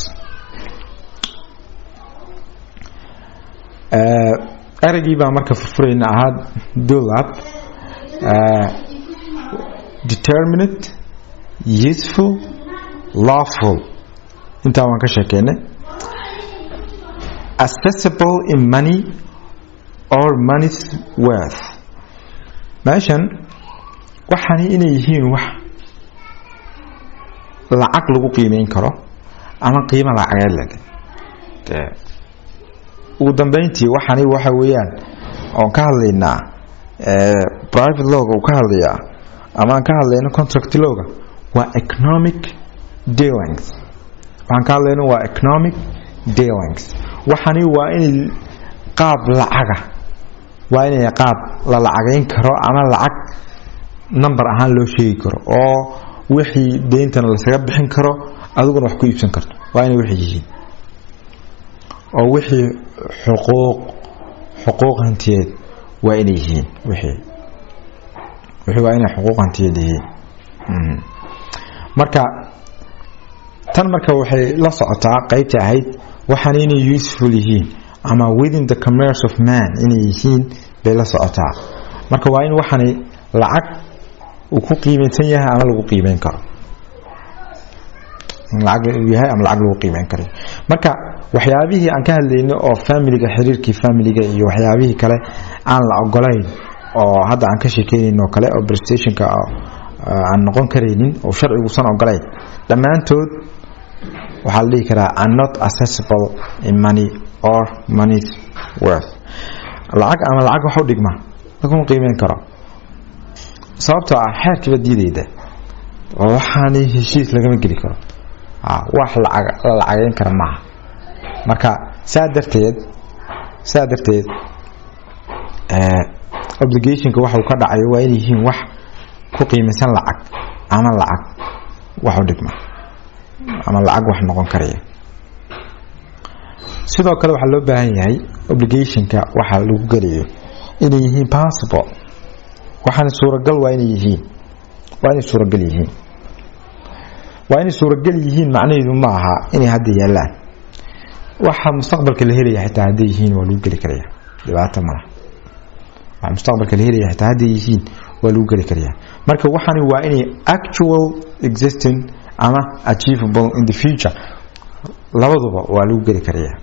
eragii baa marka furfurayna ahaa dulab determinate useful lawful intaa waan ka sheekeynay accessible in money or money's worth meeshan waxaani inay yihiin wax lacag lagu qiimeyn karo ama qiimo lacageed leh ugu dambeyntii waxaani waxa weeyaan oo ka hadlaynaa private law oo ka hadlaya ama aan ka hadlayno contract law waa economic dealings waxaan ka hadlayno waa economic dealings waxaani waa in qaab lacaga waa in qaab la lacageyn karo ama lacag number ahaan loo sheegi karo oo wixii deyntan la saga bixin karo adiguna wax ku iibsan karto waa inay wixii yihiin oo wixii xuquuq hantiyeed waa inay yihiin wixii waa inay xuquuq hantiyeed yihiin marka tan marka waxay la socotaa qaybta ahayd waxaan inay useful yihiin ama within the commerce of man inay yihiin bay la socotaa marka waa in waxaan lacag uu ku qiimeynsan yahay ama lagu qiimeyn karo lacag uu yahay ama lacag lagu qiimeyn karo marka waxyaabihii aan ka hadlayno oo familiga xiriirkii familiga iyo waxyaabihii kale aan la ogolayn oo hadda aan ka sheekeynayno kale oo prestationka aan noqon kareynin oo sharcigu san ogolayn dhammaantood waxaa la dhihi karaa are not accessible in money or money's worth lacag ama lacag wax u dhigma laguma qiimeyn karo sababtoo ah xeerkiiba diidayda waxaani heshiis lagama geli karo wax lacag la lacageyn kara maaha marka saa darteed obligationka waxa uu ka dhacayo waa inay yihiin wax ku qiimeysan lacag ama lacag wax u dhigma ama lacag wax noqon karaya sidoo kale waxaa loo baahan yahay obligationka waxa lagu galayo inay yihiin possible waxaan suuragal waa inay yihiin macnaheedu ma aha inay hadda yaalaan waxa mustaqbalka la helaya xitaa hadday yihiin waa lagu geli karaya dhibaato ma laha waxa mustaqbalka la helaya xitaa hadday yihiin waa lagu geli kariyaa marka waxani waa inay actual existing ama achievable in the future labaduba waa lagu geli kariyaa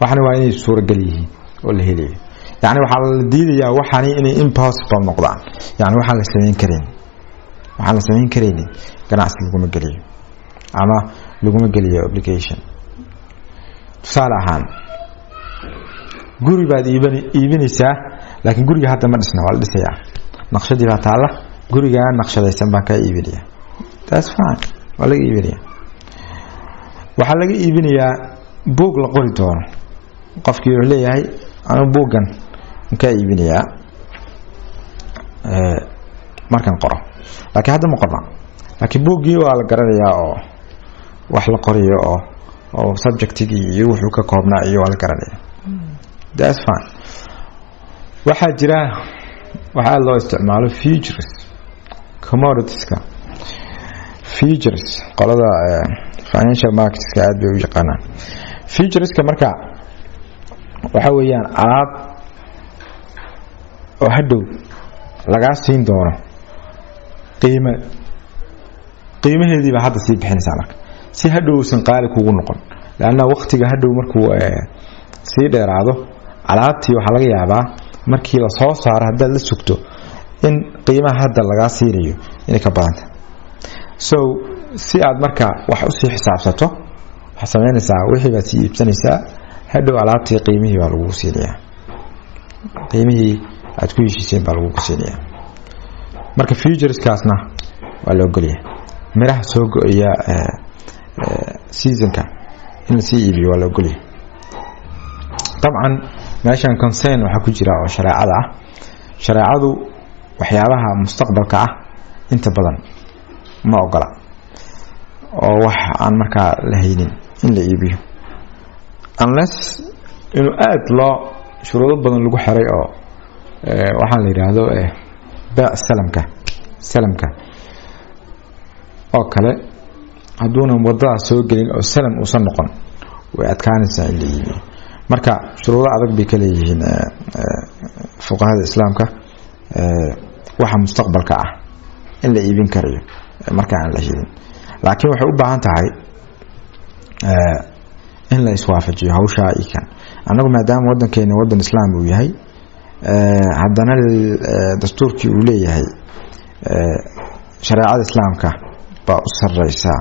waxani waa inay suuragal yihiin oo la helayo yani waxa la diidayaa waxani inay impossible noqdaan yani waxa la sameyn karin ganacsi laguma geliyo ama laguma geliyo application tusaale ahaan guri baad iibinaysaa laakiin guriga hadda ma dhisna waa la dhisayaa naqshadii baa taala guriga naqshadaysan baan ka iibinaya that's fine waa laga iibinaya waxa laga iibinayaa boog la qori doono qofkii uu leeyahay anu boogan ka iibinayaa markan qoro laakiin hadda ma qorna laakiin boogii waa la garanayaa oo wax la qoriyo oo subjectigi iyo wuxuu ka koobnaa iyo waa la garanayaa that's fine waxa jira waxa loo isticmaalo futures commoditieska futures qolada financial marketska aad bay u yaqaanaan futureska marka waxa weeyaan alaab oo hadhow laga siin doono qiimaheedii baa hadda sii bixinaysaa marka si hadhow uusan qaali kugu noqon laana waqtiga hadhow markuu sii dheeraado alaabtii waxa laga yaabaa markii la soo saaro hadda la sugto in qiimaha hadda laga siinayo inay ka badanta so si aad marka wax u sii xisaabsato waxa sameynaysaa wixii baad sii iibsanaysaa hadhow alaabtii qiimihii baa lagu siinayaa qiimihii aad ku heshiiseen baa lagu siinayaa marka futureskaasna waa loo geliyaa miraha soo go'aya seasonka in la sii iibiyo waa loo geliyaa طبعا meeshan concern waxa ku jira oo shariicada ah shariicadu waxyaabaha mustaqbalka ah inta badan ma ogola oo wax aan marka la haynin in la iibiyo unless inuu aad loo shuruudo badan lagu xiray oo waxa la yiraahdo baa salamka oo kale haduuna wadada soo gelin oo salam u san noqon way adkaanaysaa in la iibiyo marka shuruudo adag bay kala yihiin fuqahada islaamka waxa mustaqbalka ah in la iibin karayo marka aan la helin laakiin waxay u baahan tahay in la iswaafajiyo hawsha ay kan anagu maadaama wadankeena wadan islaam uu yahay haddana dastuurkii uu leeyahay shariicada islaamka baa u sareysa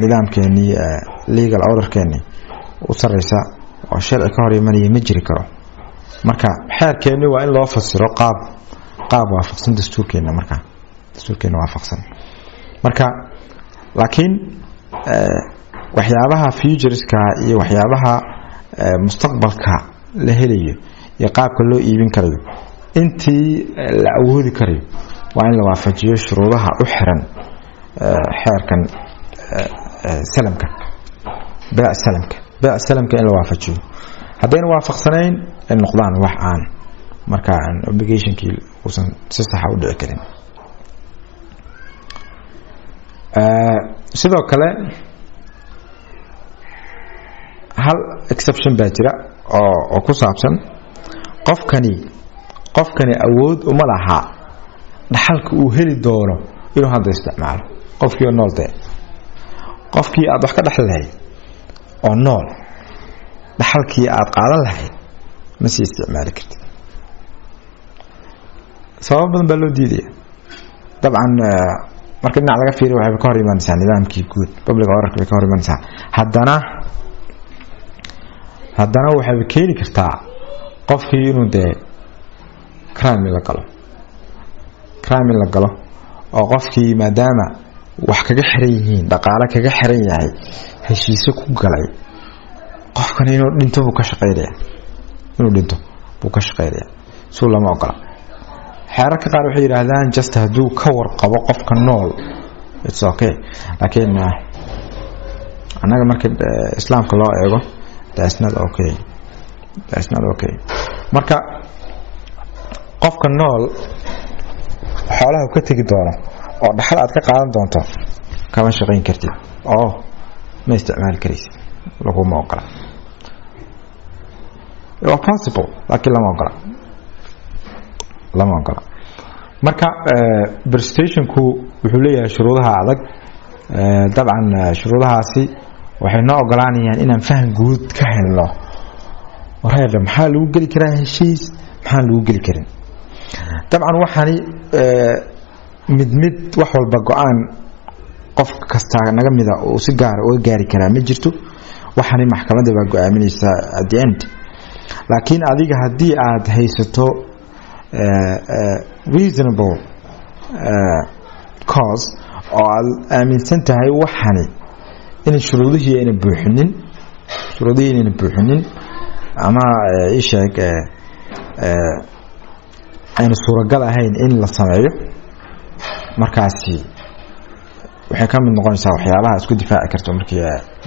nidaamkeeni legal orderkeeni u sareysa oo sharci ka hor imanaya ma jiri karo marka xeerkeeni waa in loo fasiro qaab waafaqsan dastuurkeena waafaqsan marka laakiin waxyaabaha futureska iyo waxyaabaha mustaqbalka la helayo iyo qaabka loo iibin karayo intii la awoodi karayo waa in la waafajiyo shuruudaha u xiran xeerkan salamka baa salamka in la waafajiyo haddayna waafaqsanayn in noqdaan wax aan marka aan obligationkii uusan si sax ah u dhici karin sidoo kale hal exception baa jira oo ku saabsan qofkani awood uma laha dhaxalka uu heli doono inuu hadda isticmaalo qofkii nool qofkii aad wax ka dhaxli lahayd oo nool dhaxalkii aad qaadan lahayd ma sii isticmaali kartid sabab badan baa loo diidaya dabcan marka dhinac laga fiiriyo waxay ka hor imanaysaa nidaamkii guud public order bay ka hor imanaysaa haddana waxay keeni kartaa qofkii inuu crime la galo oo qofkii maadaama wax kaga xiran yihiin dhaqaale kaga xiran yahay heshiise ku galay qofkan inuu dhinto buu ka shaqeynaya soo lama ogola xeerarka qaar waxay yiraahdaan just haduu ka warqabo qofka nool it's okay laakiin anaga marka islaamka loo eego that's not okay marka qofka nool xoolaha ka tagi doono oo dhaxal aad ka qaadan doonto kama shaqeyn kartid oo ma isticmaal karaysid laguma ogola waa possible laakiin lama ogola lama ogola marka prestationku wuxuu leeyahay shuruudaha adag dabcan shuruudahaasi waxay noo ogolaanayaan inaan faham guud ka helno wareer maxaa lagu gali karaa heshiis maxaa lagu gali karin dabcan waxani mid wax walba go'aan qof kasta naga mida oo si gaar ah oo gaari kara ma jirto waxani maxkamadda baa go'aaminaysa at the end laakiin adiga hadii aad haysato reasonable cause oo aaminsan tahay waxani in shuruudihii ayna buuxinin ama isheeg ayna suuragal ahayn in la sameeyo markaasi waxay ka mid noqonaysaa waxyaabaha isku difaaci karto markii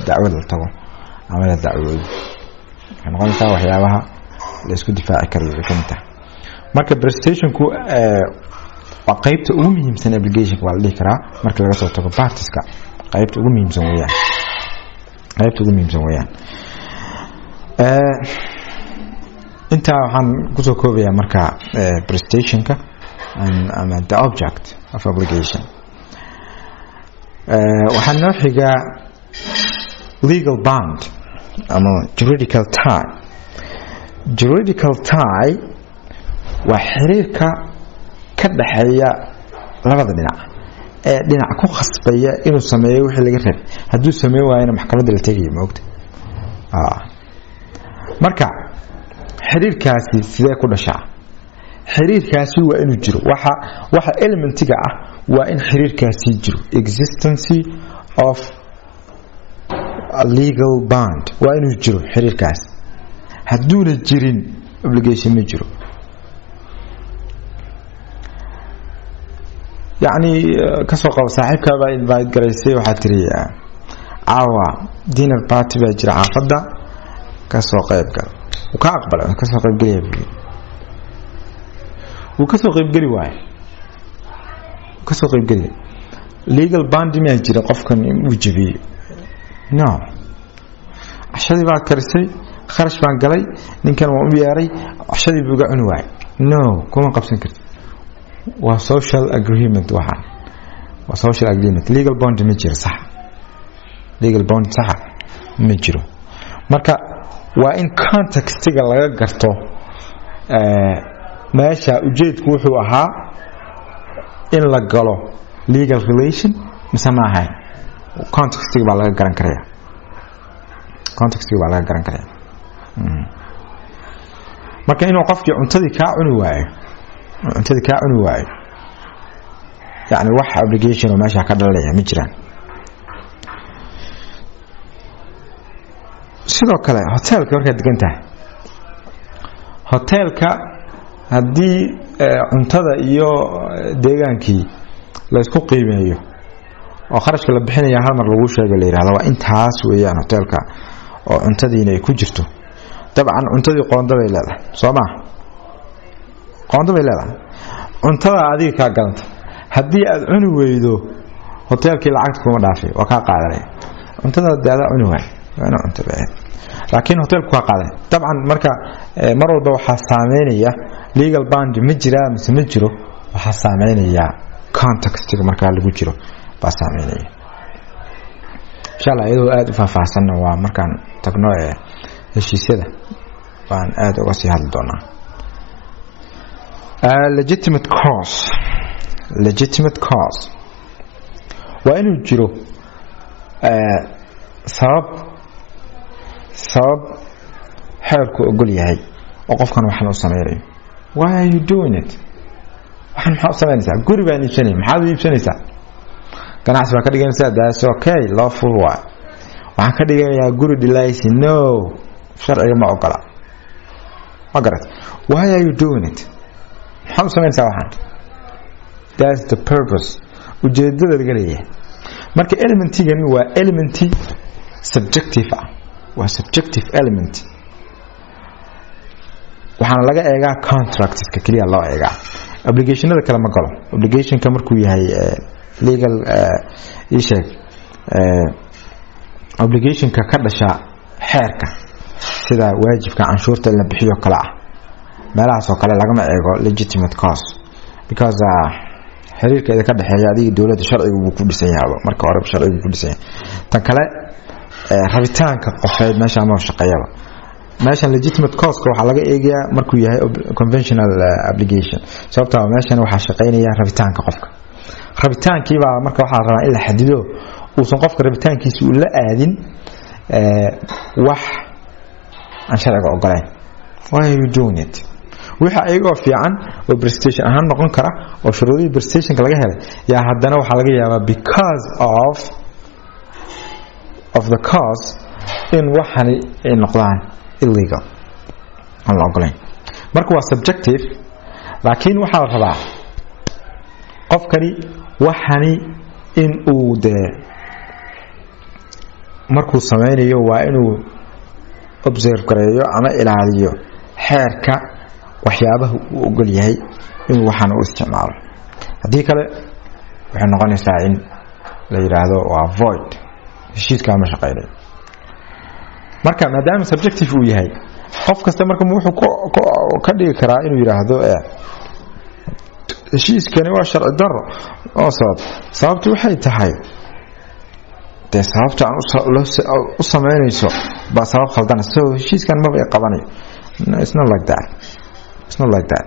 dacwad la tago ama la dacwoodo waxay noqonaysaa waxyaabaha la isku difaaci karo kamid ah marka prestationku waa qaybta ugu muhiimsan application waa la dhihi karaa marka laga soo tago partiska qaybta ugu muhiimsan weeyaan inta waxaan kusoo koobayaa marka prestationka and the object of obligation waxaan noo xigaa legal bond ama juridical tie waa xiriirka ka dhaxeeya labada dhinac ee dhinac ku khasbaya inuu sameeyo wixii laga rabay hadduu sameeyo waayna maxkamadda la tagayo ma ogta marka xiriirkaasi sidee ku dhashaa xiriirkaasi waa inuu jiro waxa elementiga ah waa in xiriirkaasi jiro existence of a legal bond waa inuu jiro xiriirkaas hadduuna jirin obligation ma jiro يعني kasoo qabo saaxiibka baa invite gareysay waxa tiri caawa dinner party baa jira xaafada kasoo qayb gal uu ka aqbalay kasoo qayb galay uu kasoo qayb gali waay kasoo qayb gali legal bond ma jira qofkan uu jabiyo no ashadi baa karisay kharash baan galay ninkan waa u yeeray ashadi buu ga cun waay no kuma qabsan kartid waa social agreement waa social agreement legal bond ma jiro sax legal bond sax ma jiro marka waa in contextiga laga garto meesha ujeedku wuxuu ahaa in la galo legal relation mise ma ahayn contextiga baa laga garan karaya marka inuu qofkii cuntadii kaa cuni waayo يعني wax obligation oo meesha ka dhalaya ma jiraan sidoo kale hotelka marka degan tahay hotelka hadii cuntada iyo deegaankii la isku qiimeeyo oo kharashka la bixinayo hal mar lagu sheego la yiraahdo waa intaas weeyaan hotelka oo cuntadiina ay ku jirto dabcan cuntadii qoonda bay leedahay Soomaa qoonda bay leedahay cuntada adiga ka galanta hadii aad cuni weydo hotelkii lacagta kuma dhaafay waa ka qaadanay cuntada daada cuni waay waana cunto baahan laakiin hotelku waa qaaday dabcan marka mar walba waxa saameynaya legal bond ma jira mise ma jiro waxa saameynaya contextiga marka lagu jiro baa saameynaya insha Allah iyadoo aad u faahfaahsan waa markaan tagno heshiisyada baan aad uga sii hadli doonaa legitimate cause waa inuu jiro sabab xeerku ogol yahay oo qofkan waxaan u sameeyo why are you doing it waxaan maxaa u sameynaysaa guri baan iibsanay maxaad u iibsanaysaa ganacsi baa ka dhiganaysaa that's okay lawful waa waxaan ka dhiganayaa guri dhilaysi no sharciga ma ogola ma garat why are you doing it maxaa u sameynaysaa waxaan that's the purpose ujeedada laga leeyahay marka elementigan waa elementi subjective waa subjective element waxaan laga eegaa contractska kaliya loo eegaa obligationada kala ma galo obligationka markuu yahay legal issue obligationka ka dhasha xeerka sida waajibka canshuurta la bixiyo kala meelahaas oo kale lagama eego legitimate cause because xiriirka ka dhaxeeya adiga dawladda sharciga uu ku dhisan yahay marka hore sharciga ku dhisan yahay tan kale rabitaanka qofeed meesha ma shaqeeyaba meeshan legitimate cause waxa laga eegayaa markuu yahay conventional obligation sababtoo ah meeshan waxa shaqeynaya rabitaanka qofka rabitaankii baa marka waxa la rabaa in la xadido uusan qofka rabitaankiisa u la aadin wax aan sharciga ogolayn why are you doing it waxa ayagoo fiican oo prestation ahaan noqon kara oo shuruudii prestationka laga helay yaa haddana waxa laga yaabaa because of the cause in waxani ay noqdaan illegal aan la ogolayn marka waa subjective laakiin waxa la rabaa qofkani waxani in uu markuu sameynayo waa inuu observe gareeyo ama ilaaliyo xeerka waxyaabaha uu ogol yahay in waxaan uu isticmaalo hadii kale waxay noqonaysaa in la yiraahdo waa void heshiiska ma shaqeynay marka maadaama subjective uu yahay qof kasta marka wuxuu ka dhigi karaa inuu yiraahdo heshiiskani waa sharci darro oo sababtu waxay tahay sababta aan u sameynayso ba sabab khaldan soo heshiiskan ma bay qabanay it's not like that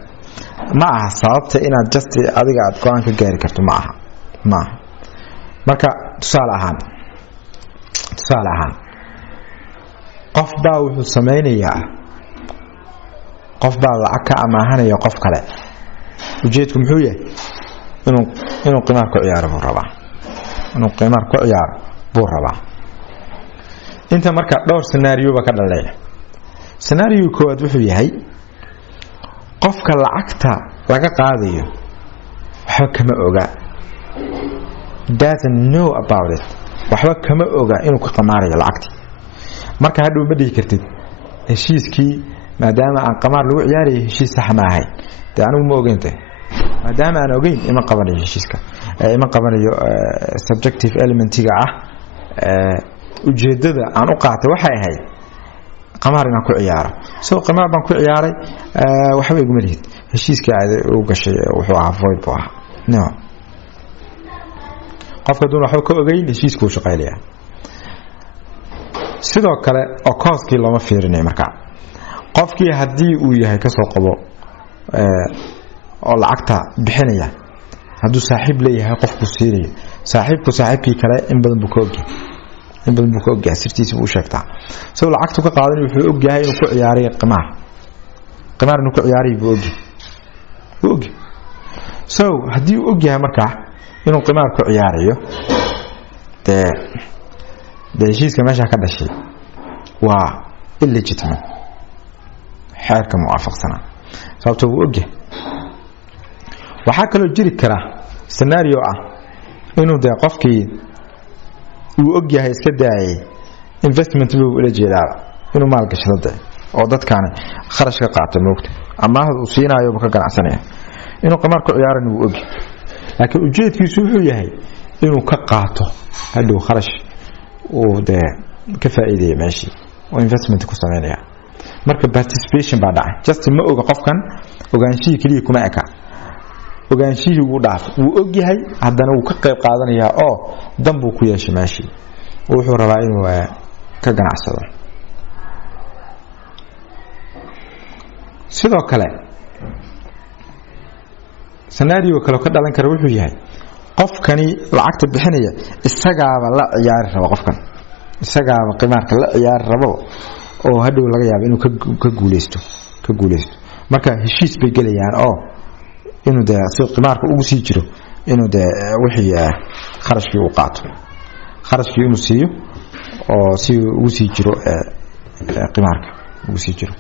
ma aha sababta inaad just adiga aad go'aan ka gaari karto ma aha marka tusaale ahaan qof baa wuxuu sameynayaa qof baa lacag ka amaahanaya qof kale ujeedku muxuu yahay inuu qiimaha ku ciyaaro buu rabaa inta marka dhowr scenario ba ka dhalaya scenario koowaad wuxuu yahay qofka lacagta laga qaadayo waxa kama oga doesn't know about it waxa kama oga inuu ka qamaarayo lacagti marka hadhow ma dhigi kartid heshiiskii maadaama aan qamaar lagu ciyaarayo heshiis sax ma ahayn anigu ma ogeynta maadaama aan ogeyn ima qabanayo heshiiska ima qabanayo subjective elementiga ujeedada aan u qaatay waxay ahayd qamaar inaan ku ciyaaro soo qamaar baan ku ciyaaray waxba iguma lihid heshiiska aad u gashay wuxuu ahaa void buu ahaa no qofka doon waxa ka ogeyn heshiisku uu shaqeynaya sidoo kale oo cause-kii lama fiirinay marka qofkii hadii uu yahay ka soo qabo oo lacagta bixinaya haduu saaxiib leeyahay qofku siinayo saaxiibkii kale in badan buu ka ogyahay sirtiisa buu sheegtaa soo lacagtu ka qaadan wuxuu ogyahay inuu ku ciyaaray qamaar inuu ku ciyaaray buu ogyahay soo hadii uu ogyahay marka inuu qamaar ku ciyaarayo heshiiska meesha ka dhashay waa illegitimate xeerka muwaafaqsana sababtoo uu ogyahay waxa kale jiri kara scenario inuu qofkii uu ogyahay iska daayay investment buu ula jeedaa inuu maal gashado oo dadkan kharash ka qaato moogta ama uu siinayo ka ganacsanaya inuu qamaar ku ciyaaran uu ogyahay laakiin ujeedkiisu wuxuu yahay inuu ka qaato hadhow kharash oo ka faa'iideeyo meeshii oo investment ku sameeynaya marka participation baa dhacay just ma oga qofkan ogaanshihi kaliya kuma eka ogaanshihi uu dhaaf uu ogyahay haddana uu ka qayb qaadanaya oo dan buu ku yeeshay meeshii wuxuu rabaa inuu ka ganacsado sidoo kale scenario kale ka dhalan kara wuxuu yahay qofkani lacagta bixinaya isagaaba la ciyaar rabo qofkan isagaaba qiimaarka la ciyaar rabo oo hadhow laga yaabo inuu ka guuleysto marka heshiis bay galayaan oo inuu si qiimaarka ugu sii jiro inuu wixii kharashkii uu qaato kharashkii inuu siiyo oo si ugu sii jiro qiimaarka ugu sii jiro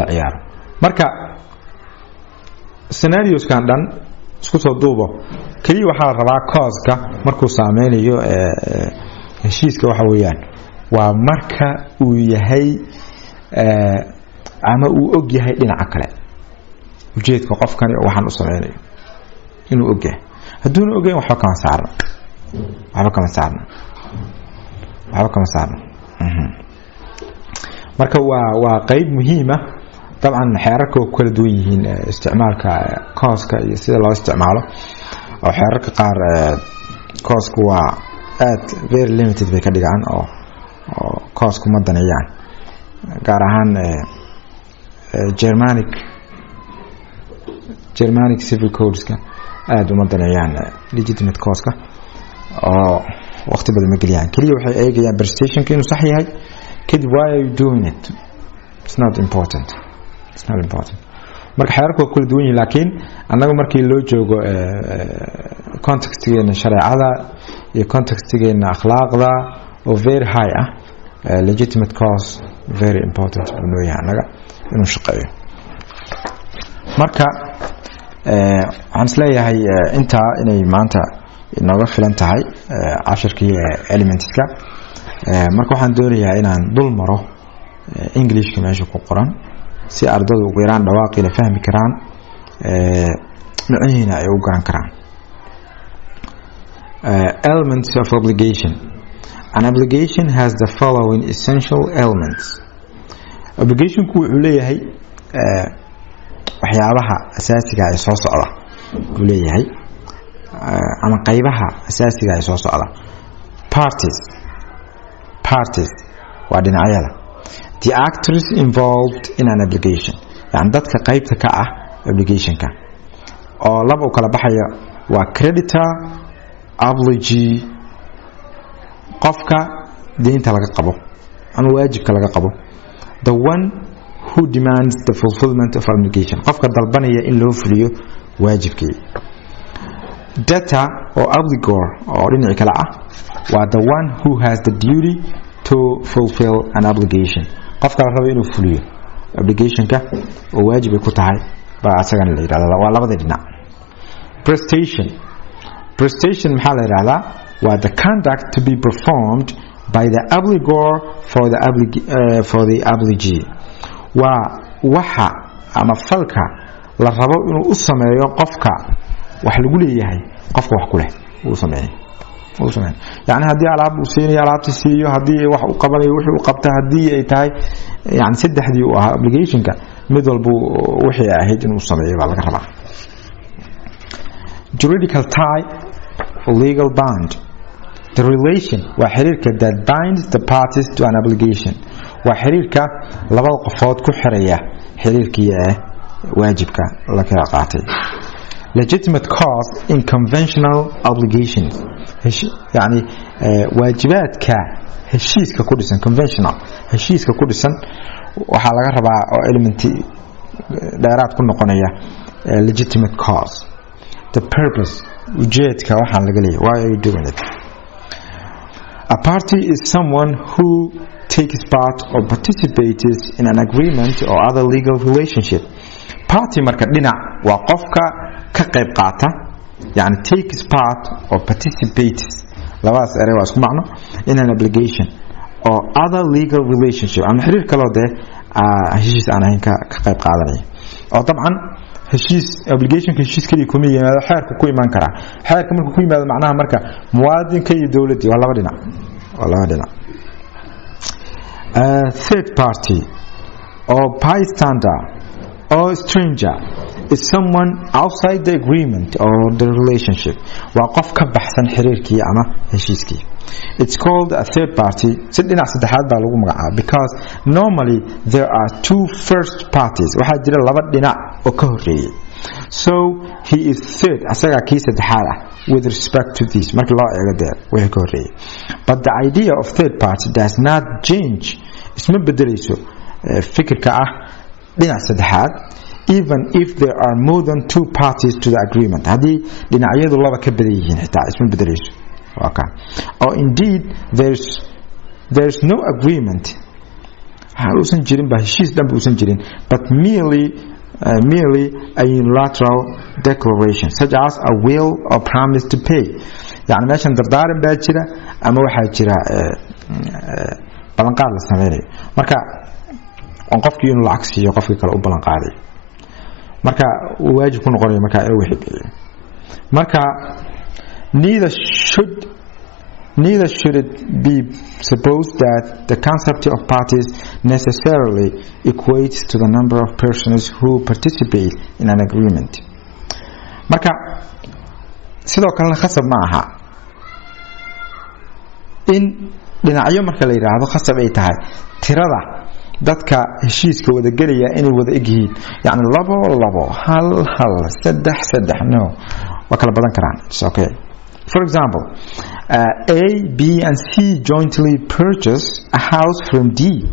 la ciyaaro marka scenarios kan dhan isku soo duubo kaliya waxa la rabaa cause-ka markuu saameynayo heshiiska waxa weeyaan waa marka uu yahay ama uu og yahay dhinaca kale ujeedka qofkani waxaan u sameynayo inuu og yahay hadduu ogeyn waxba kama saarna marka waa qayb muhiim ah طبعا xeerarka kala duwan yihiin isticmaalka kooska iyo sida loo isticmaalo oo xeerarka qaar koosku waa aad very limited bay ka dhigaan oo koosku ma danayaan gaar ahaan Germanic civil codeska aad uma danayaan legitimate kooska oo waqti badan ma geliyaan kaliya waxay eegayaan prestation inuu sax yahay kadib why are you doing it it's not important marka xeerarku kala duwan yihiin laakiin annaga markii loo joogo contextigeena sharciga iyo contextigeena akhlaaqda oo very high ah legitimate cause very important inuu yahay annaga inuu shaqeeyo marka waxaan isleeyahay inta inay maanta inooga filan tahay casharkii elementska marka waxaan doonayaa inaan dul maro Englishka meesha ku qoran si ardaydu ugu yaraan dhawaaqii la fahmi karaan macnaheena ay u garan karaan elements of obligation. An obligation has the following essential elements. Obligation ku wuxuu leeyahay waxyaabaha asaasiga ah ee soo socda wuxuu leeyahay ama qaybaha asaasiga ah ee soo socda parties waa dhinacyada the actors involved in an obligation yani dadka qaybta ka ah obligationka oo laba u kala baxaya waa creditor obligee qofka deynta laga qabo ama waajibka laga qabo the one who demands the fulfillment of an obligation qofka dalbanaya in loo fuliyo waajibkii debtor or obligor oo dhinaca kala ah waa the one who has the duty to fulfill an obligation qofka la rabo inuu fuliyo obligationka oo waajib ku tahay baa asagana la yiraahdaa waa labada dhinac prestation maxaa la yiraahdaa waa the conduct to be performed by the obligor for the obligee waa waxa ama falka la rabo inuu u sameeyo qofka wax lagu leeyahay qofka wax ku leh uu sameeyo يعني هدي alaab uu siinay alaabti siiyo hadii wax uu qabanayo wixii uu qabta hadii ay tahay yani saddexdii uu ahaa obligationka mid walba wixii ahayd inuu sameeyo baa laga rabaa juridical tie or legal bond the relation waa xiriirka that binds the parties to an obligation waa xiriirka labada qofood ku xiraya xiriirkii waajibka la kala qaatay legitimate cause in conventional obligations يعني واجباتك heshiiska ku dhisan conventional heshiiska ku dhisan waxa laga rabaa oo element dheeraad ku noqonaya legitimate cause the purpose ujeedka waxa laga leeyahay why are you doing it a party is someone who takes part or participates in an agreement or other legal relationship party marka dhinac waa qofka ka qayb qaata يعني takes part or participates labadaas eray waa isku macno in an obligation or other legal relationship ama xiriir kale oo heshiis aan ahayn ka qayb qaadanaya oo dabcan heshiis obligation heshiis kaliya kuma yimaado xeerku ku iman kara xeerka markuu ku yimaado macnaha marka muwaadinka iyo dawladda waa laba dhinac third party or bystander or stranger is someone outside the agreement or the relationship waa qof ka baxsan xiriirkii ama heshiiskii it's called a third party dhinac saddexaad baa lagu magacaabaa because normally there are two first parties waxaa jira laba dhinac oo ka horeeyay so he is third asaga kii saddexaad ah with respect to this marka loo eego wixii ka horeeyay but the idea of third party does not change isma bedelayso fikirka ah dhinac saddexaad even if there are more than two parties to the agreement hadii dhinacyadu laba ka badan yihiin xitaa isma bedelayso waka or indeed there's no agreement hausan jirin ba heshiis dhanba usan jirin but merely a unilateral declaration such as a will or promise to pay yani meeshan dardaaran baa jira ama waxaa jira ballanqaad la sameynayo marka on qofkii inuu lacag siiyo qofkii kale u ballan qaaday marka waajib ku noqonaya marka inuu wixii bixiyo marka neither should Neither should it be supposed that the concept of parties necessarily equates to the number of persons who participate in an agreement. Marka sidoo kale khasab ma aha in dhinacyo marka la yiraahdo khasab ay tahay tirada dadka heshiiska wada galaya inay wada egyihiin yani labo hal saddex no waa kala badan karaan. It's okay. For example, A, B and C jointly purchase a house from D.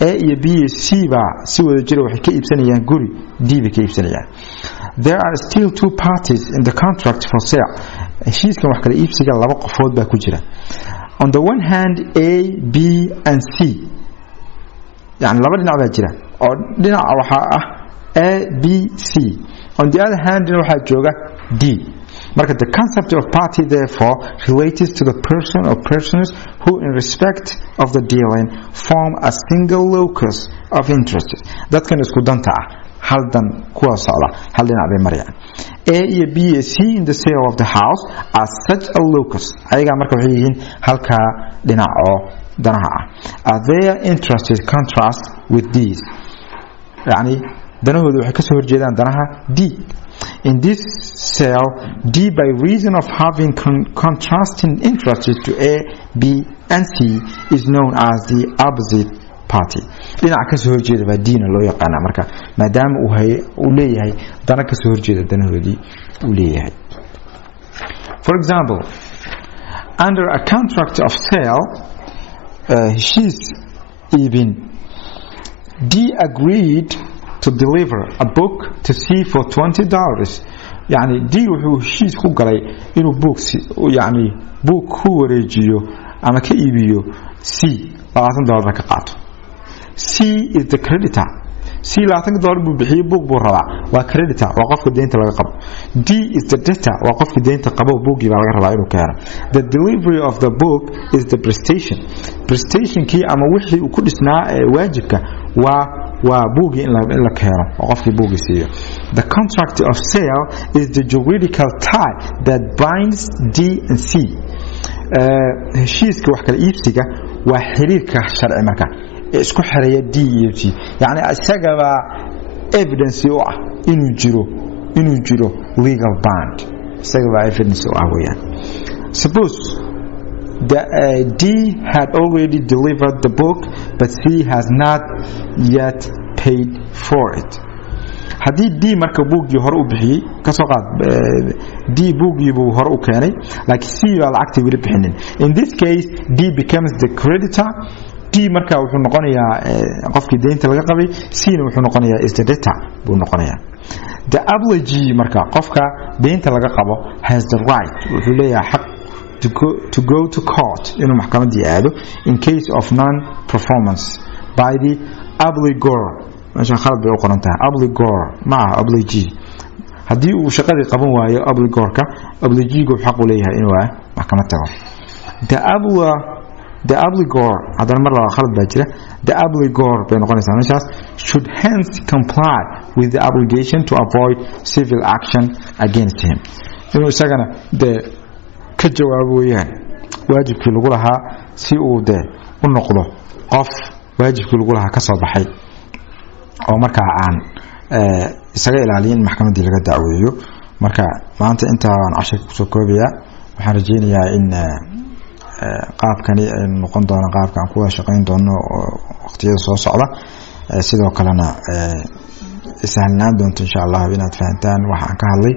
A iyo B iyo C baa si wada jira waxay ka iibsanayaan guri D bay ka iibsanayaan. There are still two parties in the contract for sale. Heshiiskan wax kala iibsiga laba qofood baa ku jira. On the one hand, A, B and C. يعني laba dhinac baa jira oo dhinac waxa ah A, B, C. On the other hand, waxaa jooga D. Marka the concept of party therefore relates to the person or persons who in respect of the dealing form a single locus of interest. Dadkan isku danta ah hal dan kuwa socda hal dhinac bay marayaan. A iyo B iyo C in the sale of the house are such a locus. Ayaga marka waxay yihiin halka dhinac oo danaha ah. Their interests contrast with these. يعني danahoodu waxay ka soo horjeedaan danaha D. In this sale, D by reason of having contrasting interests to A, B and C is known as the opposite party. dhinaca ka soo horjeeda baa D loo yaqaan marka maadaama uu leeyahay dana ka soo horjeeda danahoodii uu leeyahay. For example, under a contract of sale, heshiis iibin, D agreed to deliver a book to C for $20. يعني D wuxuu heshiis ku galay inuu book ku wareejiyo ama ka iibiyo C $20 ka qaato. C is the creditor. C $20 buu bixiyay book buu rabaa waa creditor waa qofka deynta laga qabo. D is the debtor waa qofka deynta qabo bookii baa laga rabaa inuu keeno. The delivery of the book is the prestation kii ama wixii uu ku dhisnaa waajibka waa buugi in la keeno oo qofkii buugi siiyo. The contract of sale is the juridical tie that binds D and C. Heshiiska wax kala iibsiga waa xiriirka sharci marka isku xireeya D iyo C. yani isaga baa evidence u ah inuu jiro legal bond. isaga baa evidence u ah weeyaan. Suppose D had already delivered the book but C has not yet paid for it. haddii D marka bookii hore u bixiyay ka soo qaad D bookii buu hore u keenay laakiin C baa lacagtii weli bixinin. In this case, D becomes the creditor. D marka wuxuu noqonayaa qofkii deynta laga qabay, C na wuxuu noqonayaa is the debtor buu noqonayaa. The obligee marka qofka deynta laga qabo has the right wuxuu leeyahay xaq to go to court inuu maxkamadii aado in case of non-performance by the obligor. meesha khalad bay u qoran tahay obligor ma obligee. haddii uu shaqadii qaban waayo obligorka obligeegu xaq u leeyahay inuu maxkamad tago. The obligor hadana mar laba khalad baa jira. The obligor bay noqonaysaa meeshaas should hence comply with the obligation to avoid civil action against him. inuu isagana ka jawaabo weeyaan waajibkii lagu lahaa si uu u noqdo qof waajibkii lagu lahaa ka soo baxay oo marka aan isaga ilaaliyin maxkamadii laga dacweeyo. marka maanta intaan cashar ku soo koobaya waxaan rajeynayaa in qaabkani ay noqon doono qaabkan ku wada shaqeyn doono waqtiyada soo socda sidoo kalena isahlanaan doonto insha Allah inaad fahantaan waxaan ka hadlay.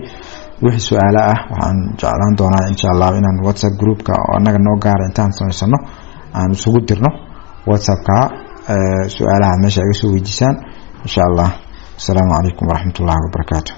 wixii su'aalo ah waxaan jeclaan doonaa insha Allah inaan WhatsApp groupka oo anaga noo gaar intaan samaysano aan isugu dirno WhatsAppka su'aalaha meesha iga soo weydiisaan insha Allah. Assalamu alaykum wa rahmatullahi wa barakatuh.